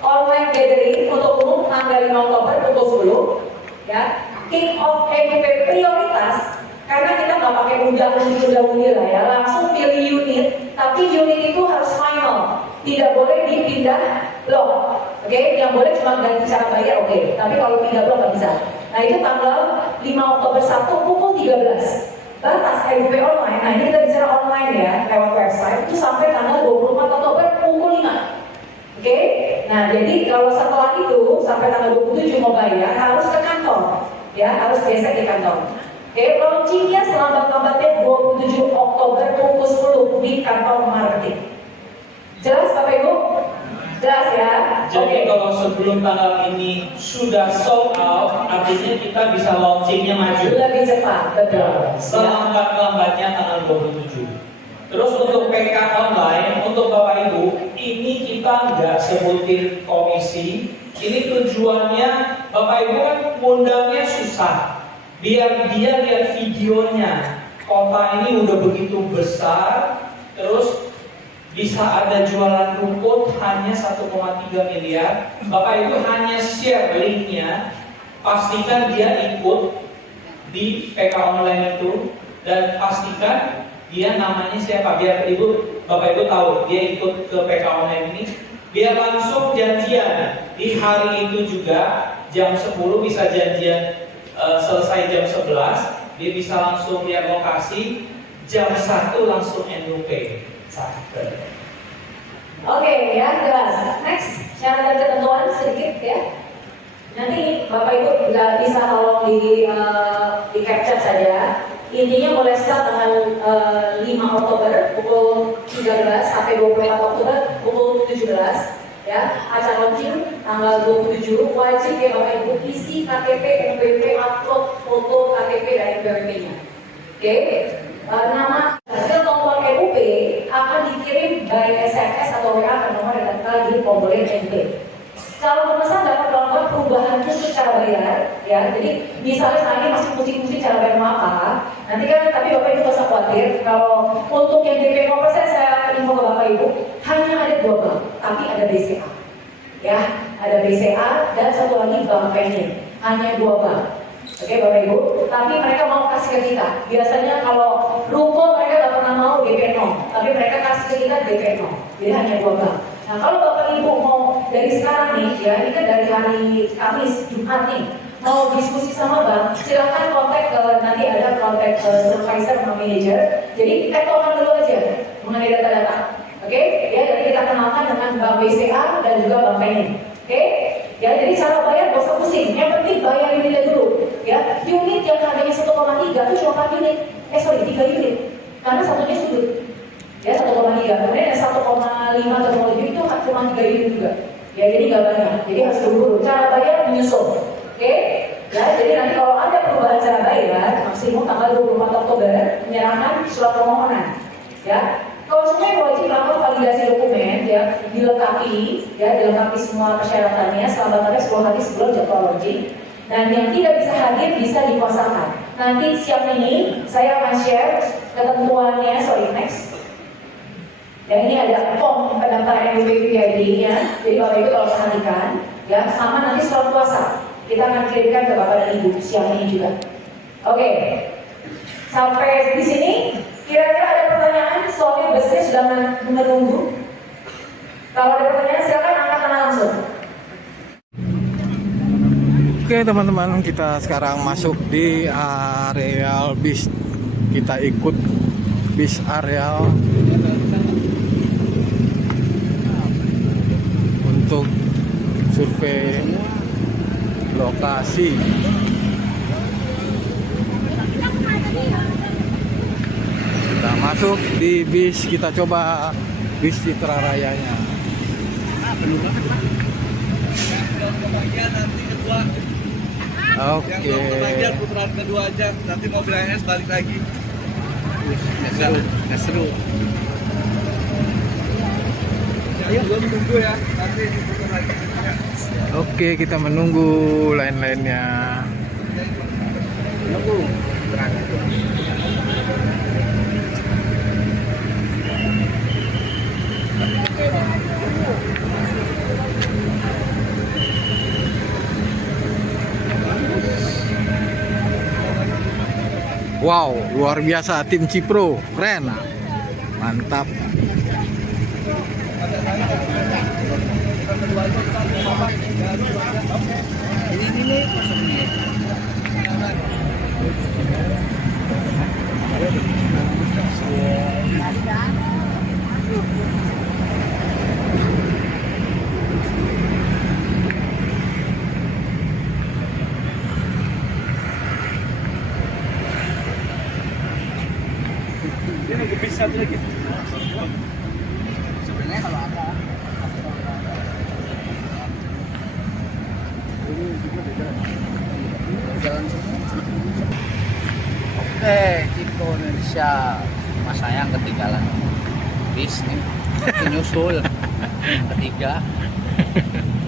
Online gathering untuk umum tanggal 5 Oktober pukul 10. Ya. Kick off EDP prioritas karena kita nggak pakai undi lah ya. Langsung pilih unit, tapi unit itu harus final. Tidak boleh dipindah blok. Oke, yang boleh cuma ganti cara bayar, oke. Tapi kalau pindah blok nggak bisa. Nah, itu tanggal 5 Oktober 1 pukul 13. Batas EDP online, nah ini kita bicara online ya, lewat website, itu sampai tanggal 24 Oktober pukul 5. Oke, nah jadi kalau setelah itu, sampai tanggal 27 mau bayar, harus ke kantor. Ya, harus gesek di kantor. Oke, launchingnya selambat-lambatnya 27 Oktober pukul 10 di kantor marketing. Jelas Bapak Ibu? Jelas ya? Jadi kalau sebelum tanggal ini sudah sold out, artinya kita bisa launchingnya maju. Lebih cepat, betul. Selambat-lambatnya tanggal 27. Terus untuk PK online, untuk Bapak Ibu, ini kita nggak sebutin komisi. Ini tujuannya Bapak Ibu kan undangnya susah. Biar dia lihat videonya. Kota ini udah begitu besar, terus bisa ada jualan rumput hanya 1,3 miliar. Bapak Ibu hanya share linknya, pastikan dia ikut di PK online itu dan pastikan dia namanya siapa. Biar Bapak Ibu tahu dia ikut ke PK online ini. Biar langsung janjian di hari itu juga jam 10 bisa janjian selesai jam 11. Dia bisa langsung lihat lokasi jam 1 langsung NUP. Oke ya, jelas. Next, syarat dan ketentuan sedikit ya. Nanti Bapak Ibu nggak bisa tolong di capture saja. Intinya mulai start tanggal 5 Oktober pukul 13 sampai 24 Oktober pukul 17 ya. Acara launching tanggal 27 wajib ya Bapak Ibu isi KTP, NPWP, upload foto KTP dan NPWP-nya. Oke. Nama hasil nomor NUP akan dikirim by SMS atau WA ke nomor yang tertera di komponen NP. Kalau pemesan dapat melakukan perubahan khusus cara bayar, ya, jadi misalnya saya masih pusing-pusing cara bayar apa, nanti kan, tapi Bapak Ibu nggak usah khawatir, kalau untuk yang DP 0% saya info ke Bapak Ibu, hanya ada 2 bank, tapi ada BCA, ya, ada BCA dan satu lagi bank pengen, hanya 2 bank. Oke Bapak Ibu, tapi mereka mau kasih ke kita. Biasanya kalau ruko mereka nggak pernah mau DP 0, tapi mereka kasih ke kita DP 0, jadi hanya 2 bank. Nah kalau Bapak Ibu mau dari sekarang nih, ya ini kan dari hari Kamis, Jumat nih, mau diskusi sama bank, silahkan kontak nanti ada kontak supervisor sama manager. Jadi kita tolong dulu aja mengenai data-data. Oke, ya jadi kita kenalkan dengan bank BCA dan juga bank pengen. Oke, ya jadi cara bayar gak usah pusing. Yang penting bayar unitnya dulu. Ya, unit yang harganya 1,3 itu cuma 4 unit. 3 unit. Karena satunya sudut. Ya 1,3. Kemudian yang 1,5 atau 1,7 itu cuma 3 unit juga. Ya jadi nggak banyak. Jadi harus dulu. Cara bayar menyusul. Oke? Ya jadi nanti kalau ada perubahan cara bayar, maksimum tanggal 24 Oktober menyerahkan surat permohonan. Ya. Konsumen wajib melakukan validasi dokumen, ya, dilengkapi semua persyaratannya selama 10 hari sebelum jadwal launching. Dan yang tidak bisa hadir bisa dikuasakan. Nanti siang ini saya akan share ketentuannya. Next. Dan ini ada form pendaftaran NUP-PID-nya. Jadi Bapak Ibu kalau perhatikan, ya, sama nanti surat kuasa kita akan kirimkan ke Bapak dan Ibu siang ini juga. Oke. Sampai di sini. Kira-kira ada pertanyaan? Soalnya busnya sudah menunggu. Kalau ada pertanyaan silakan angkat tangan langsung. Oke teman-teman, kita sekarang masuk di areal bis. Kita ikut bis areal untuk survei lokasi. Kita masuk di bis, kita coba bis Citra Rayanya. Oke. Yang kebagian putaran kedua aja, nanti mobil ANS balik lagi. Seru. Ya, gua menunggu ya, nanti diputar lagi. Oke, kita menunggu lain-lainnya. Menunggu. Wow, luar biasa tim Cipro, keren, mantap. Ini lebih satu lagi. Sebenarnya kalau ada jalan oke, Cipro Indonesia mas sayang ketinggalan bis nih nyusul ketiga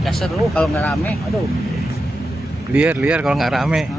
gak seru kalau nggak rame, aduh Liar kalau nggak rame.